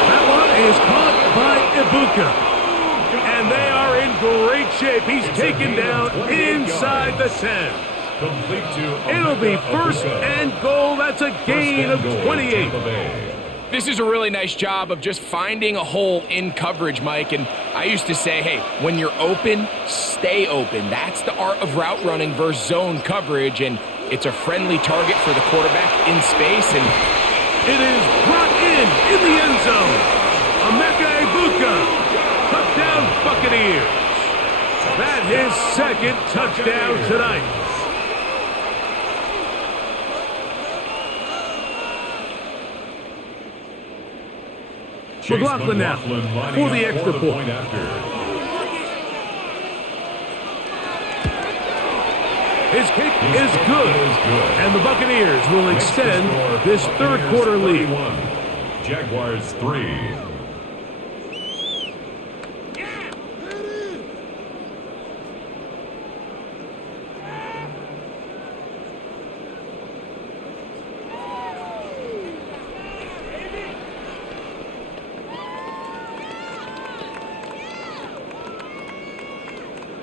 That one is caught by Ibuka. And they are in great shape. He's taken down inside the 10. It'll be 1st and goal. That's a gain of 28. This is a really nice job of just finding a hole in coverage, Mike. And I used to say, hey, when you're open, stay open. That's the art of route running versus zone coverage. And it's a friendly target for the quarterback in space. And it is brought in the end zone. Emeka Ibuka. Touchdown, Buccaneers. That's his 2nd touchdown tonight. McLaughlin now for the extra point. His kick is good. And the Buccaneers will extend this third quarter lead. Jaguars 3.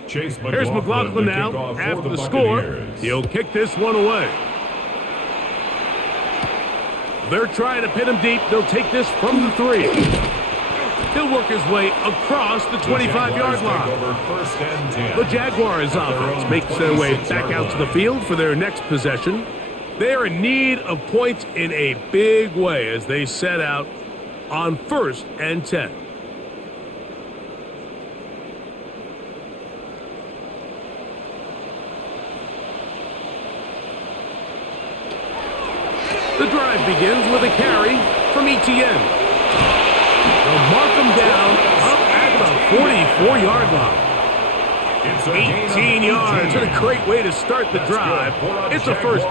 Here's McLaughlin now after the score. He'll kick this one away. They're trying to pin him deep. They'll take this from the 3. He'll work his way across the 25-yard line. The Jaguars offense makes their way back out to the field for their next possession. They're in need of points in a big way as they set out on 1st and 10. The drive begins with a carry from Etienne. They'll mark him down up at the 44-yard line. 18 yards. What a great way to start the drive. It's a 1st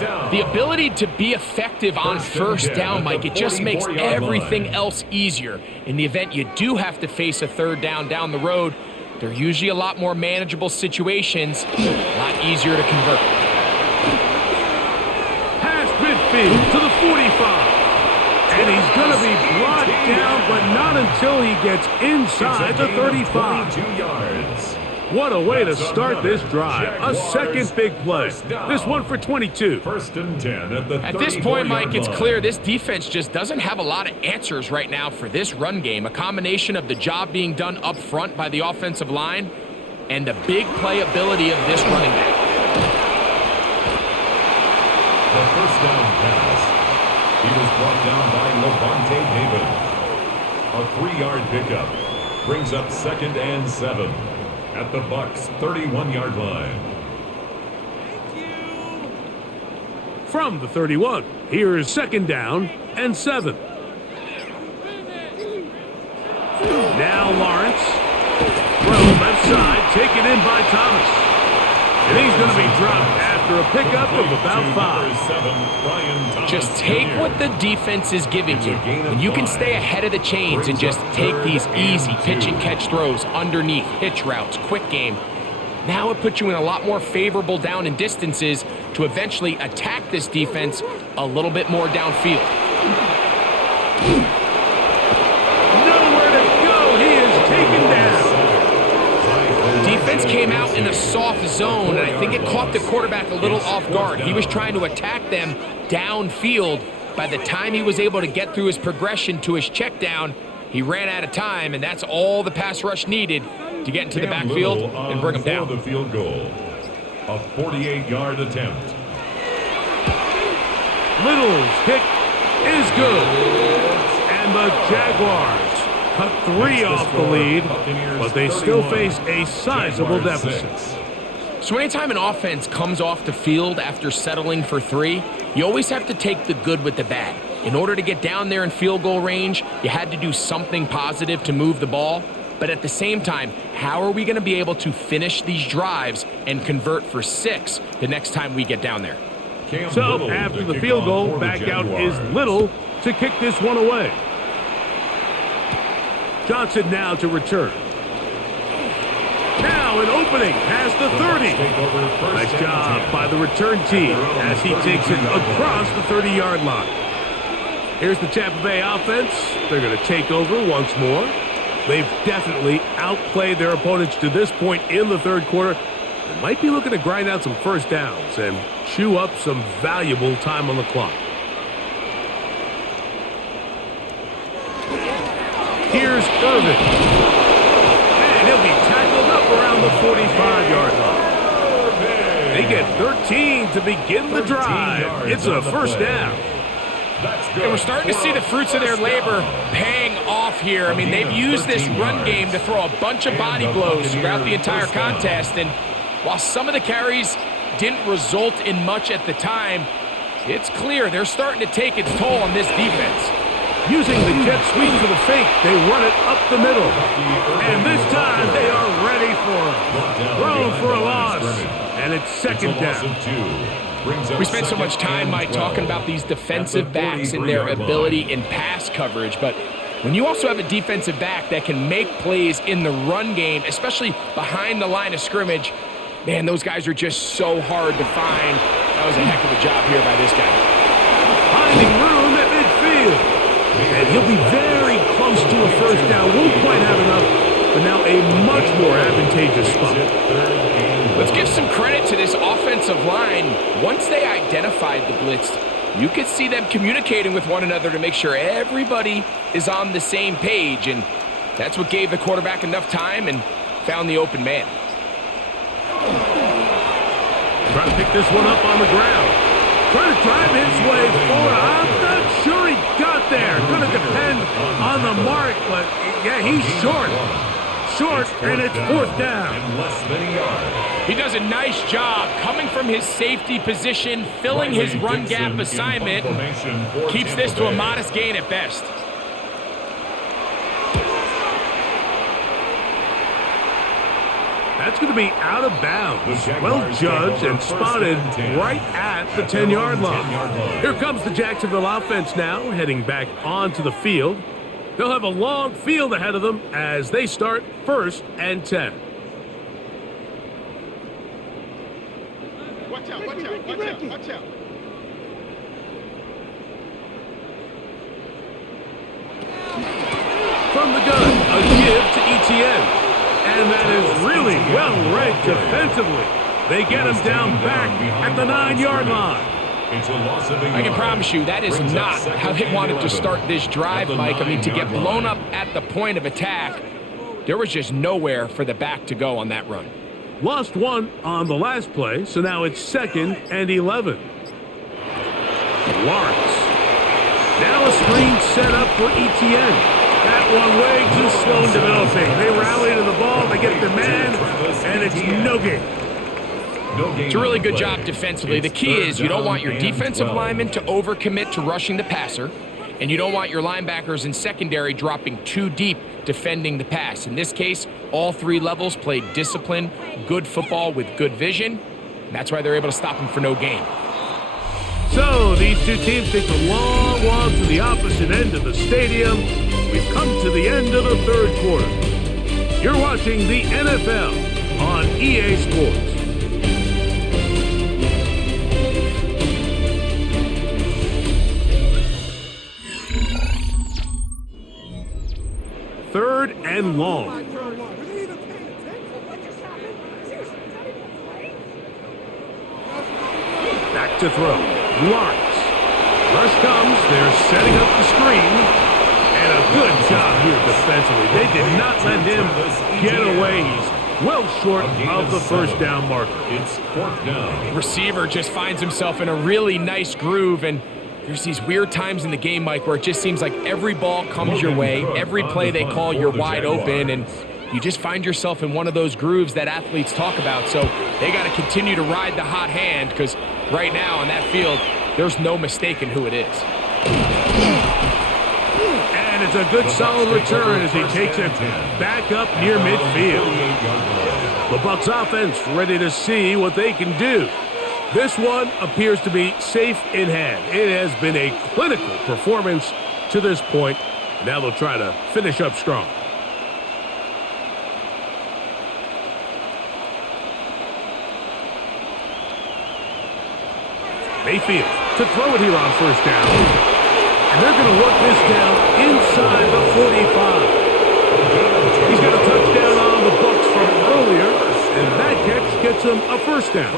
down. The ability to be effective on 1st down, Mike, it just makes everything else easier. In the event you do have to face a 3rd down the road, they're usually a lot more manageable situations, a lot easier to convert. Midfield to the 45. And he's going to be brought down, but not until he gets inside the 35. What a way to start this drive. A 2nd big play. This one for 22. 1st and 10 at the 34-yard line. At this point, Mike, it's clear this defense just doesn't have a lot of answers right now for this run game. A combination of the job being done up front by the offensive line and the big playability of this running back. The 1st down pass. He was brought down by Levante David. A 3-yard pickup brings up 2nd and 7 at the Bucs 31-yard line. From the 31, here is 2nd down and 7. Now Lawrence. Throw left side, taken in by Thomas. And he's going to be dropped after a pickup of about 5. Just take what the defense is giving you, and you can stay ahead of the chains and just take these easy pitch and catch throws underneath, hitch routes, quick game. Now it puts you in a lot more favorable down and distances to eventually attack this defense a little bit more downfield. Nowhere to go. He is taken down. Defense came out in a soft zone, and I think it caught the quarterback a little off guard. He was trying to attack them downfield. By the time he was able to get through his progression to his check down, he ran out of time, and that's all the pass rush needed to get into the backfield and bring him down. The field goal, a 48-yard attempt. Little's kick is good. And the Jaguars cut 3 off the lead, but they still face a sizable deficit. So anytime an offense comes off the field after settling for 3, you always have to take the good with the bad. In order to get down there in field goal range, you had to do something positive to move the ball. But at the same time, how are we going to be able to finish these drives and convert for 6 the next time we get down there? So after the field goal, back out is Little to kick this one away. Johnson now to return. Now an opening past the 30. Nice job by the return team as he takes it across the 30-yard line. Here's the Tampa Bay offense. They're going to take over once more. They've definitely outplayed their opponents to this point in the third quarter. They might be looking to grind out some first downs and chew up some valuable time on the clock. Here's Irvin. And he'll be tackled up around the 45-yard line. They get 13 to begin the drive. It's a first down. And we're starting to see the fruits of their labor paying off here. I mean, they've used this run game to throw a bunch of body blows throughout the entire contest. And while some of the carries didn't result in much at the time, it's clear they're starting to take its toll on this defense. Using the jet sweep for the fake, they run it up the middle. And this time they are ready for it. Thrown for a loss. And it's second down. We spent so much time, Mike, talking about these defensive backs and their ability in pass coverage, but when you also have a defensive back that can make plays in the run game, especially behind the line of scrimmage, man, those guys are just so hard to find. That was a heck of a job here by this guy. Finding room at midfield. And he'll be very close to a first down. Won't quite have enough, but now a much more advantageous spot. Let's give some credit to this offensive line. Once they identified the blitz, you could see them communicating with one another to make sure everybody is on the same page, and that's what gave the quarterback enough time and found the open man. Trying to pick this one up on the ground. Trying to drive his way forward. I'm not sure he got there. Going to depend on the mark, but yeah, he's short. And it's fourth down. He does a nice job coming from his safety position, filling his run gap assignment, and keeps this to a modest gain at best. That's going to be out of bounds. Well judged and spotted right at the 10-yard line. Here comes the Jacksonville offense now, heading back onto the field. They'll have a long field ahead of them as they start 1st and 10. Watch out. From the gun, a give to Etienne. And that is really well read defensively. They get him down back at the 9-yard line. I can promise you that is not how they wanted to start this drive, Mike. I mean, to get blown up at the point of attack, there was just nowhere for the back to go on that run. Lost one on the last play, so now it's 2nd and 11. Lawrence. Now a screen set up for Etienne. That one way too slow in developing. They rally to the ball, they get the man, and it's no gain. It's a really good job defensively. The key is you don't want your defensive linemen to overcommit to rushing the passer, and you don't want your linebackers in secondary dropping too deep defending the pass. In this case, all 3 levels played disciplined, good football with good vision, That's why they're able to stop him for no gain. So these two teams take the long walk to the opposite end of the stadium. We've come to the end of the third quarter. You're watching the NFL on EA Sports. Third and long. Back to throw. Lawrence. Rush comes. They're setting up the screen. And a good job here defensively. They did not let him get away. He's well short of the first down marker. It's fourth down. Receiver just finds himself in a really nice groove, and there's these weird times in the game, Mike, where it just seems like every ball comes your way, every play they call, you're wide open, and you just find yourself in one of those grooves that athletes talk about. So they got to continue to ride the hot hand, because right now on that field, there's no mistaking who it is. And it's a good solid return as he takes it back up near midfield. The Bucs offense ready to see what they can do. This one appears to be safe in hand. It has been a clinical performance to this point. Now they'll try to finish up strong. Mayfield to throw it here on first down. And they're going to work this down inside the 45. He's got a touchdown on the Bucs from earlier. And that catch gets him a first down.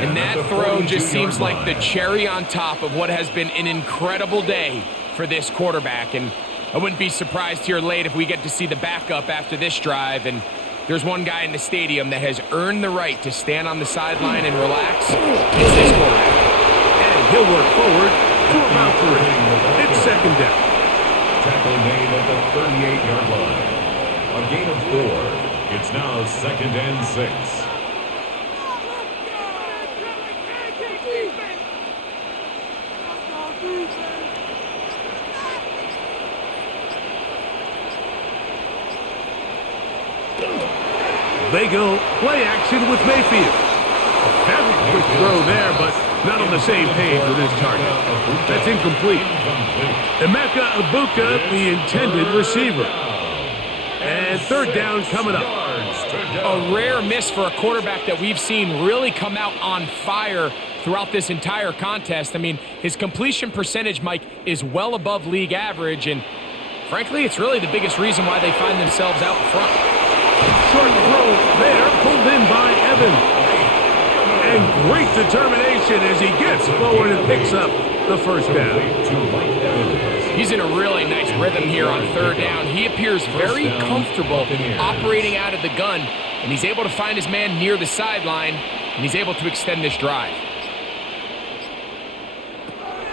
And that throw just seems like the cherry on top of what has been an incredible day for this quarterback. And I wouldn't be surprised here late if we get to see the backup after this drive. And there's one guy in the stadium that has earned the right to stand on the sideline and relax. It's this quarterback. And he'll work forward to about 3. It's second down. Tackle made at the 38-yard line. A gain of 4. It's now second and 6. They go play action with Mayfield. Very quick throw there, but not on the same page with his target. That's incomplete. Emeka Egbuka, the intended receiver. And third down coming up. A rare miss for a quarterback that we've seen really come out on fire throughout this entire contest. I mean, his completion percentage, Mike, is well above league average, and frankly, it's really the biggest reason why they find themselves out in front. Short throw there, pulled in by Evans. And great determination as he gets forward and picks up the first down. He's in a really nice rhythm here on third down. He appears very comfortable operating out of the gun, and he's able to find his man near the sideline, and he's able to extend this drive.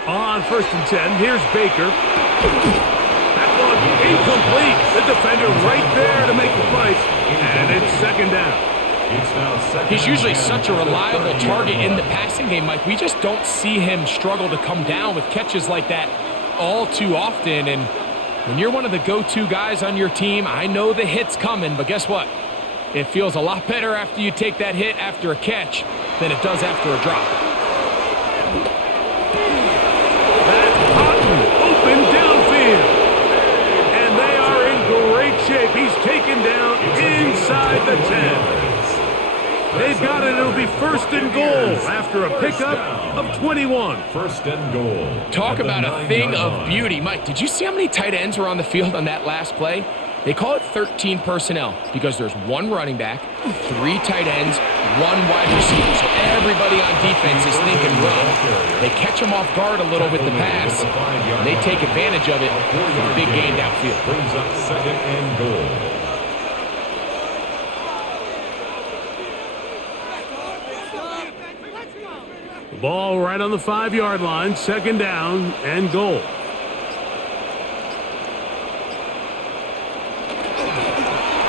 On first and 10, here's Baker. That one incomplete. The defender right there to make the play, and it's second down. He's usually such a reliable target in the passing game, Mike. We just don't see him struggle to come down with catches like that all too often. And when you're one of the go-to guys on your team, I know the hit's coming, but guess what? It feels a lot better after you take that hit after a catch than it does after a drop. That's Cotton open downfield. And they are in great shape. He's taken down inside the 10. They've got it. It'll be first and goal after a pickup of 21. First and goal. Talk about a thing of beauty. Mike, did you see how many tight ends were on the field on that last play? They call it 13 personnel because there's one running back, 3 tight ends, 1 wide receiver. So everybody on defense is thinking run. They catch them off guard a little with the pass, and they take advantage of it with a big gain downfield. Brings up second and goal. Ball right on the 5-yard line, second down and goal.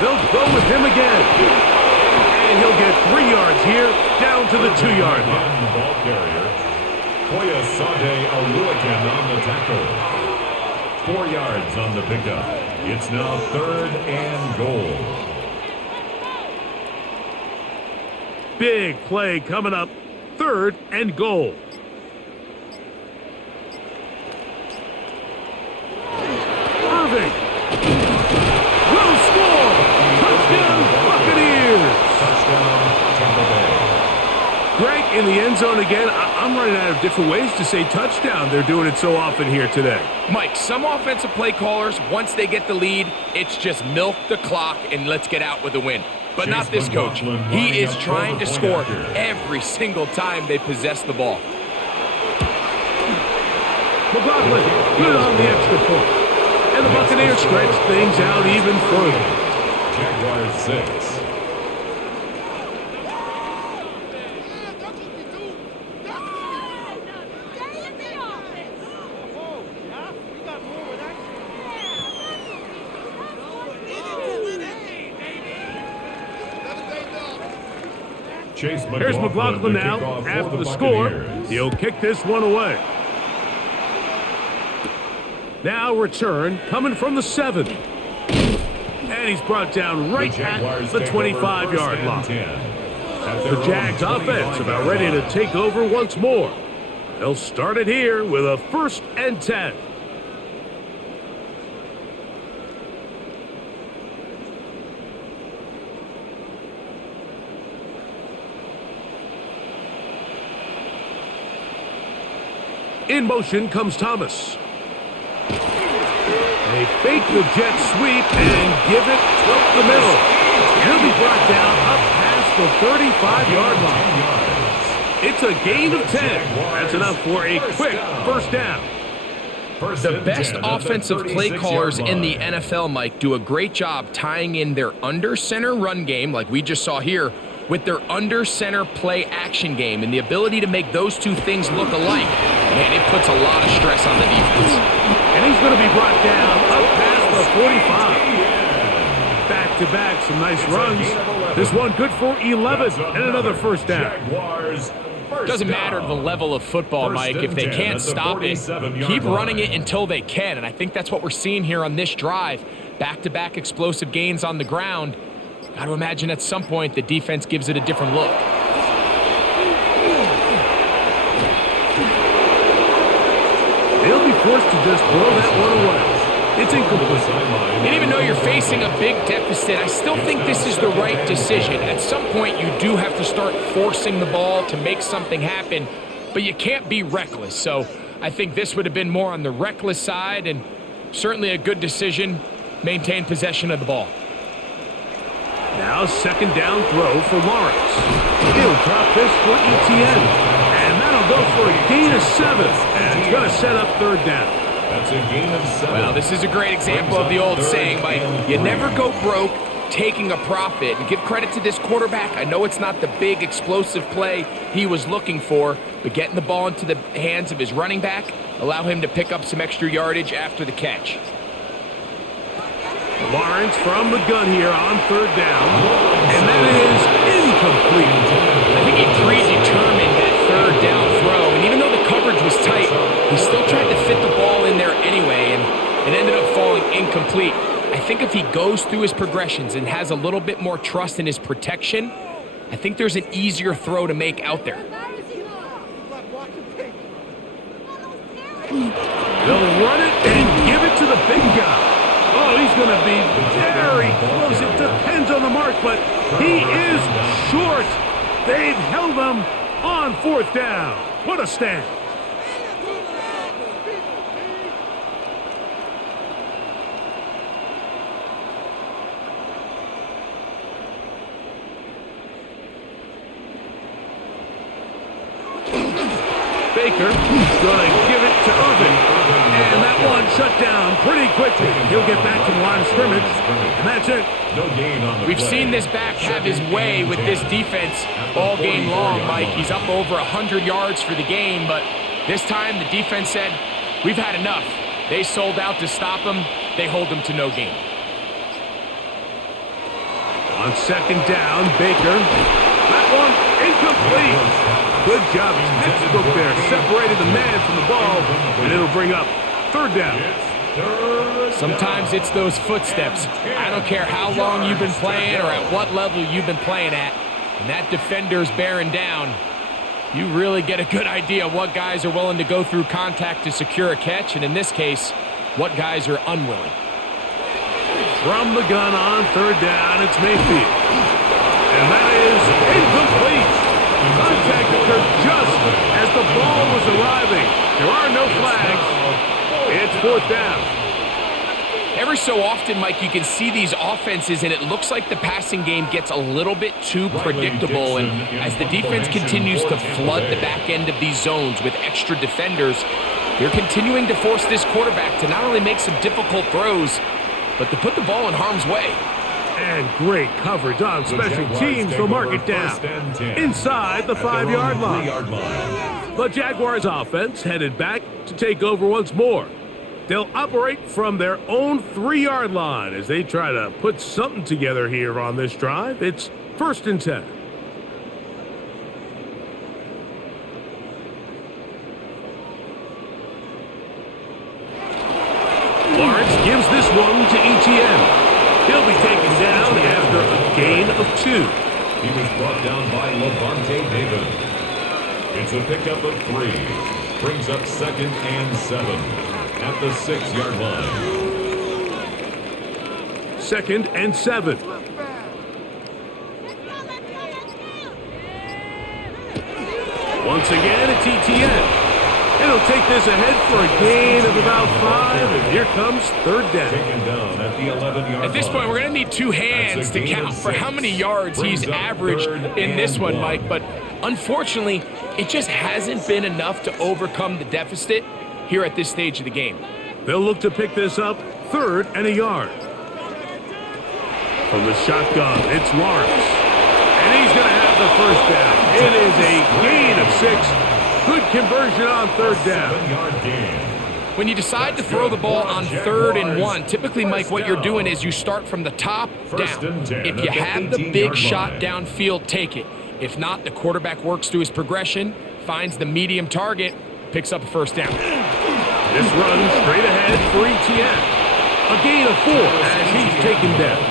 They'll go with him again. And he'll get 3 yards here, down to the 2-yard line. Ball carrier, Koyasade Aluakan on the tackle. 4 yards on the pickup. It's now third and goal. Big play coming up. 3rd and goal. Irving. Will score. Touchdown, Buccaneers. Touchdown, Tampa Bay. Greg, in the end zone again. I'm running out of different ways to say touchdown. They're doing it so often here today. Mike, some offensive play callers, once they get the lead, it's just milk the clock and let's get out with a win. But Chase not this coach. McLaughlin He is lining up trying for to the score point after. every single time they possess the ball. McLaughlin, good on the extra point. And the Buccaneers stretch things out even further. Jaguars 6. Chase Here's McLaughlin the now. kickoff for After the the score, Buccaneers. he'll kick this one away. Now return coming from the 7. And he's brought down right at the 25-yard line. The Jags offense about ready to take over once more. They'll start it here with a 1st and 10. In motion comes Thomas. They fake the jet sweep and give it up the middle. He'll be brought down up past the 35-yard line. It's a gain of 10. That's enough for a quick 1st down. The best offensive play callers in the NFL, Mike, do a great job tying in their under-center run game, like we just saw here, with their under-center play action game, and the ability to make those two things look alike. Man, it puts a lot of stress on the defense. And he's going to be brought down up past the 45. Back-to-back, some nice runs. This one good for 11 and another 1st down. Doesn't matter the level of football, Mike. If they can't stop it, keep running it until they can. And I think that's what we're seeing here on this drive. Back-to-back explosive gains on the ground. Got to imagine at some point the defense gives it a different look. They'll be forced to just throw that one away. It's incomplete. And even though you're facing a big deficit, I still think this is the right decision. At some point, you do have to start forcing the ball to make something happen, but you can't be reckless. So I think this would have been more on the reckless side, and certainly a good decision. Maintain possession of the ball. Now 2nd down throw for Lawrence. He'll drop this for ETN. And that'll go for a gain of 7. And it's going to set up 3rd down. That's a gain of 7. Well, this is a great example of the old saying, Mike, you never go broke taking a profit. And give credit to this quarterback. I know it's not the big explosive play he was looking for, but getting the ball into the hands of his running back, allow him to pick up some extra yardage after the catch. Lawrence from the gun here on 3rd down. And that is incomplete. I think he predetermined that 3rd down throw. And even though the coverage was tight, he still tried to fit the ball in there anyway. And it ended up falling incomplete. I think if he goes through his progressions and has a little bit more trust in his protection, I think there's an easier throw to make out there. They'll run it and give it to the big guy. Oh, he's going to be very close. It depends on the mark, but he is short. They've held him on 4th down. What a stand. Baker going to give it to Irving. And that one shut down pretty quickly. He'll get back to the line of scrimmage, and that's it. No gain on the We've play. seen this back have his way with this defense all game long, Mike. He's up over 100 yards for the game, but this time the defense said, we've had enough. They sold out to stop him. They hold him to no gain. On 2nd down, Baker. That one incomplete. Good job, textbook there. Separated the man from the ball, and it'll bring up 3rd down. Sometimes it's those footsteps. I don't care how long you've been playing or at what level you've been playing at. and that defender's bearing down, you really get a good idea of what guys are willing to go through contact to secure a catch, and in this case, what guys are unwilling. From the gun on third down, it's Mayfield. And that is incomplete. Contact occurred just as the ball was arriving. There are no flags. It's fourth down. Every so often, Mike, you can see these offenses, and it looks like the passing game gets a little bit too predictable. And as the defense continues to flood the back end of these zones with extra defenders, they're continuing to force this quarterback to not only make some difficult throws, but to put the ball in harm's way. And great coverage on special teams. They'll mark it down inside the 5-yard line. The Jaguars offense headed back to take over once more. They'll operate from their own 3-yard line as they try to put something together here on this drive. It's 1st and 10. Lawrence gives this one to ETN. He'll be taken down after a gain of 2. He was brought down by Levante David. It's a pickup of 3. Brings up 2nd and 7 at the 6-yard line. 2nd and 7. Once again, it's ETN. It'll take this ahead for a gain of about 5, and here comes 3rd down. Taken down at the 11-yard line. At this point, we're going to need 2 hands to count for how many yards he's averaged in this one, Mike. But unfortunately, it just hasn't been enough to overcome the deficit here at this stage of the game. They'll look to pick this up 3rd and a yard. From the shotgun, it's Lawrence. And he's going to have the 1st down. It is a gain of 6. Good conversion on 3rd down. 7-yard gain. When you decide to throw the ball on 3rd and 1, typically, Mike, what you're doing is you start from the top down. If you have the big shot downfield, take it. If not, the quarterback works through his progression, finds the medium target, picks up a 1st down. This run straight ahead for ETN. A gain of 4 as he's taken down.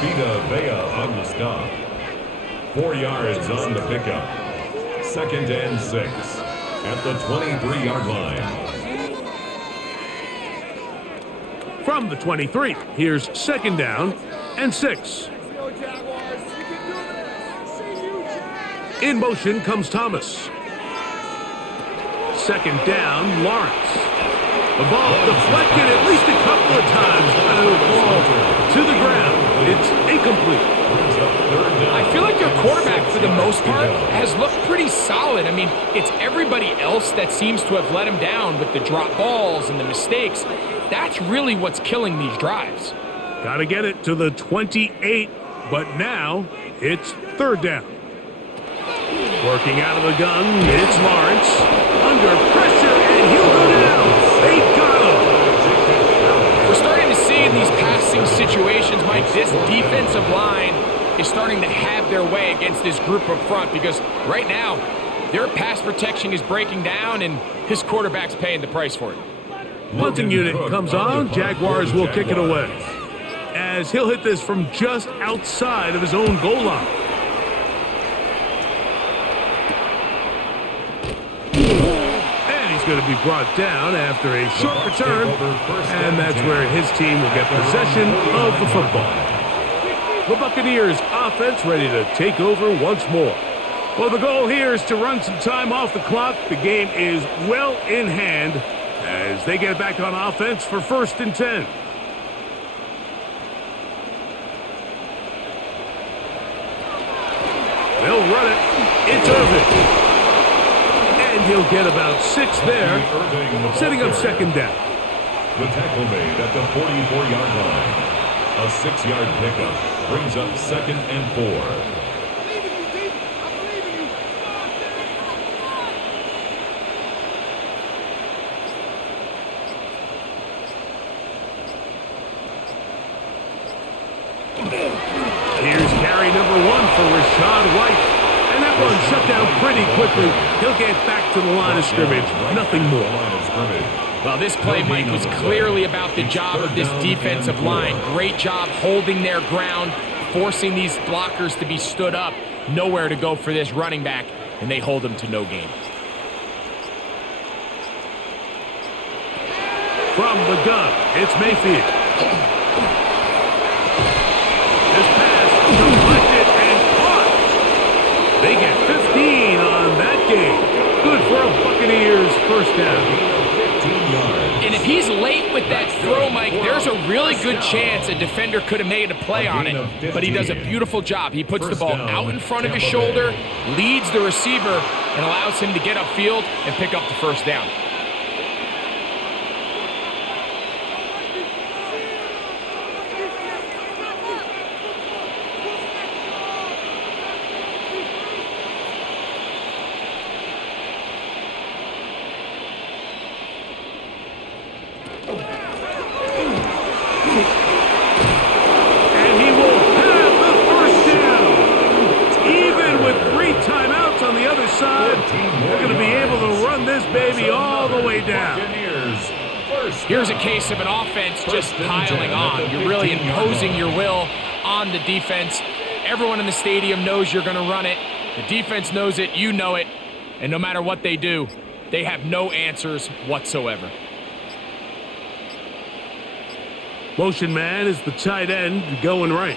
Vita Vea on the stop. 4 yards on the pickup. 2nd and 6 at the 23-yard line. From the 23, here's 2nd down and 6. In motion comes Thomas. 2nd down, Lawrence. The ball deflected at least a couple of times, but it'll fall to the ground. It's incomplete. I feel like their quarterback, for the most part, has looked pretty solid. I mean, it's everybody else that seems to have let him down with the drop balls and the mistakes. That's really what's killing these drives. Got to get it to the 28, but now it's 3rd down. Working out of the gun, it's Lawrence. Under pressure, and he'll go down. They got him. We're starting to see in these passing situations, Mike, this defensive line is starting to have their way against this group up front because right now, their pass protection is breaking down, and his quarterback's paying the price for it. Punting unit comes on. Jaguars will kick it away as he'll hit this from just outside of his own goal line. Going to be brought down after a short return, and that's where his team will get possession of the football. The Buccaneers offense ready to take over once more. Well, the goal here is to run some time off the clock. The game is well in hand as they get back on offense for 1st and 10. They'll run it. It's Irvin. And he'll get about 6 there, setting up 2nd down. The tackle made at the 44-yard line. A 6-yard pickup brings up 2nd and 4. Here's carry number 1 for Rashad White. And that one shut down pretty quickly. He'll get back to the line of scrimmage. Nothing more. Well, this play, Mike, was clearly about the job of this defensive line. Great job holding their ground, forcing these blockers to be stood up. Nowhere to go for this running back, and they hold him to no gain. From the gun, it's Mayfield. This pass deflected and caught. They get 15 on that game. Good for a Buccaneers first down. And if he's late with that throw, Mike, there's a really good chance a defender could have made a play on it. But he does a beautiful job. He puts the ball out in front of his shoulder, leads the receiver, and allows him to get upfield and pick up the first down. Here's a case of an offense just piling on. You're really imposing your will on the defense. Everyone in the stadium knows you're going to run it. The defense knows it, you know it, and no matter what they do, they have no answers whatsoever. Motion man is the tight end going right.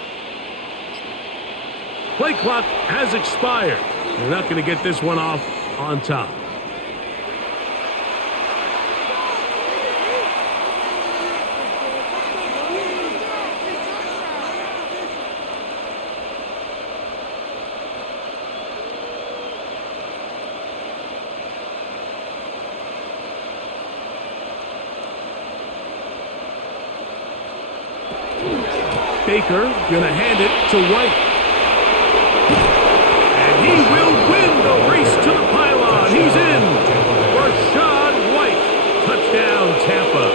Play clock has expired. They're not going to get this one off on time. Baker gonna hand it to White. And he will win the race to the pylon. He's in. Rashad White. Touchdown, Tampa.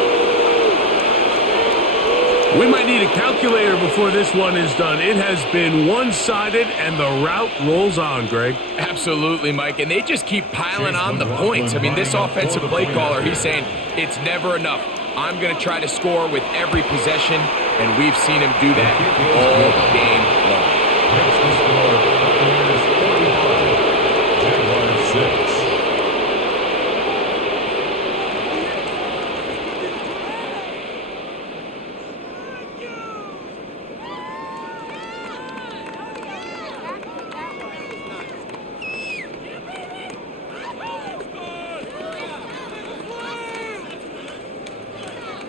We might need a calculator before this one is done. It has been one-sided, and the route rolls on, Greg. Absolutely, Mike. And they just keep piling on the points. I mean, this offensive play caller, he's saying it's never enough. I'm going to try to score with every possession, and we've seen him do that all game long. Next to score, Buccaneers 45, Jaguars 6.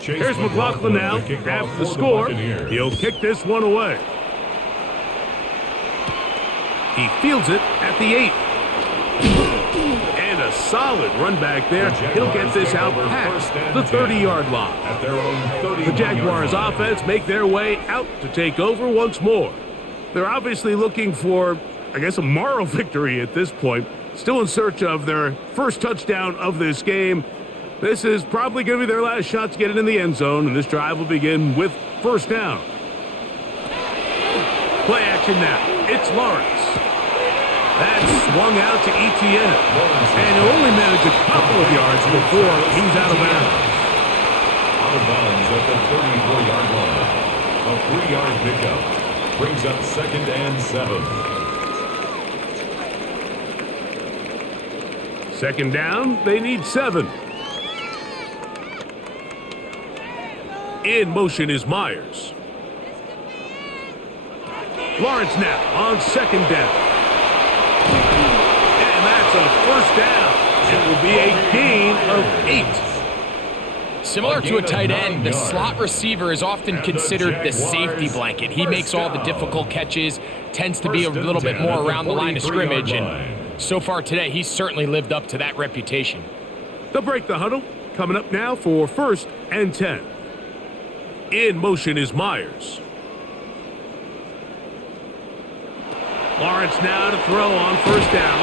Here's McLaughlin now. After the score, he'll kick this one away. He fields it at the 8. And a solid run back there. He'll get this out past the 30-yard line. The Jaguars offense make their way out to take over once more. They're obviously looking for, I guess, a moral victory at this point. Still in search of their first touchdown of this game. This is probably going to be their last shot to get it in the end zone, and this drive will begin with first down. Play action now. It's Lawrence. That's swung out to ETN, and he'll only manage a couple of yards before he's out of bounds. Out of bounds at the 34-yard line. A 3-yard pickup brings up 2nd and 7. Second down, they need 7. In motion is Myers. Lawrence now on second down. And that's a first down. It will be a gain of 8. Similar to a tight end, the slot receiver is often considered the safety blanket. He makes all the difficult catches, tends to be a little bit more around the line of scrimmage, and so far today, he's certainly lived up to that reputation. They'll break the huddle. Coming up now for 1st and 10. In motion is Myers. Lawrence now to throw on first down.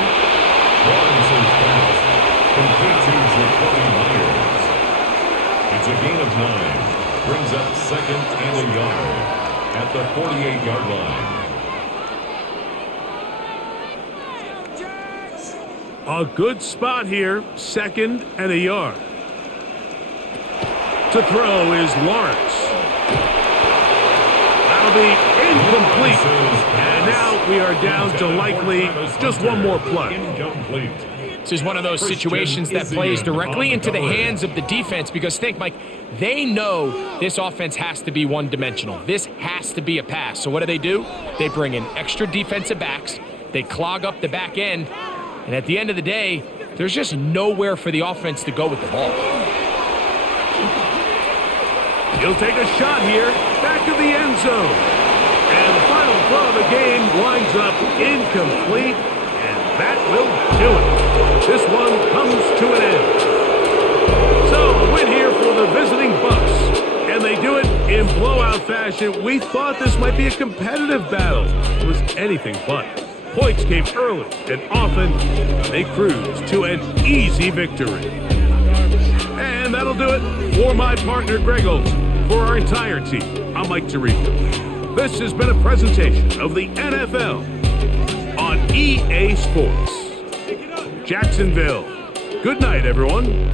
Lawrence's pass complete to Jacoby Myers. It's a gain of 9. Brings up 2nd and a yard at the 48-yard line. A good spot here, 2nd and a yard. To throw is Lawrence. That'll be Incomplete. And now we are down to likely just one more play. Incomplete. This is one of those situations that plays directly into the hands of the defense because think, Mike, they know this offense has to be one-dimensional. This has to be a pass. So what do? They bring in extra defensive backs. They clog up the back end. And at the end of the day, there's just nowhere for the offense to go with the ball. He'll take a shot here, back of the end zone. And the final throw of the game winds up incomplete, and that will do it. This one comes to an end. So, a win here for the visiting Bucs, and they do it in blowout fashion. We thought this might be a competitive battle. It was anything but. Points came early, and often they cruised to an easy victory. And that'll do it for my partner, Greg Olson. For our entire team, I'm Mike Tirico. This has been a presentation of the NFL on EA Sports. Jacksonville. Good night, everyone.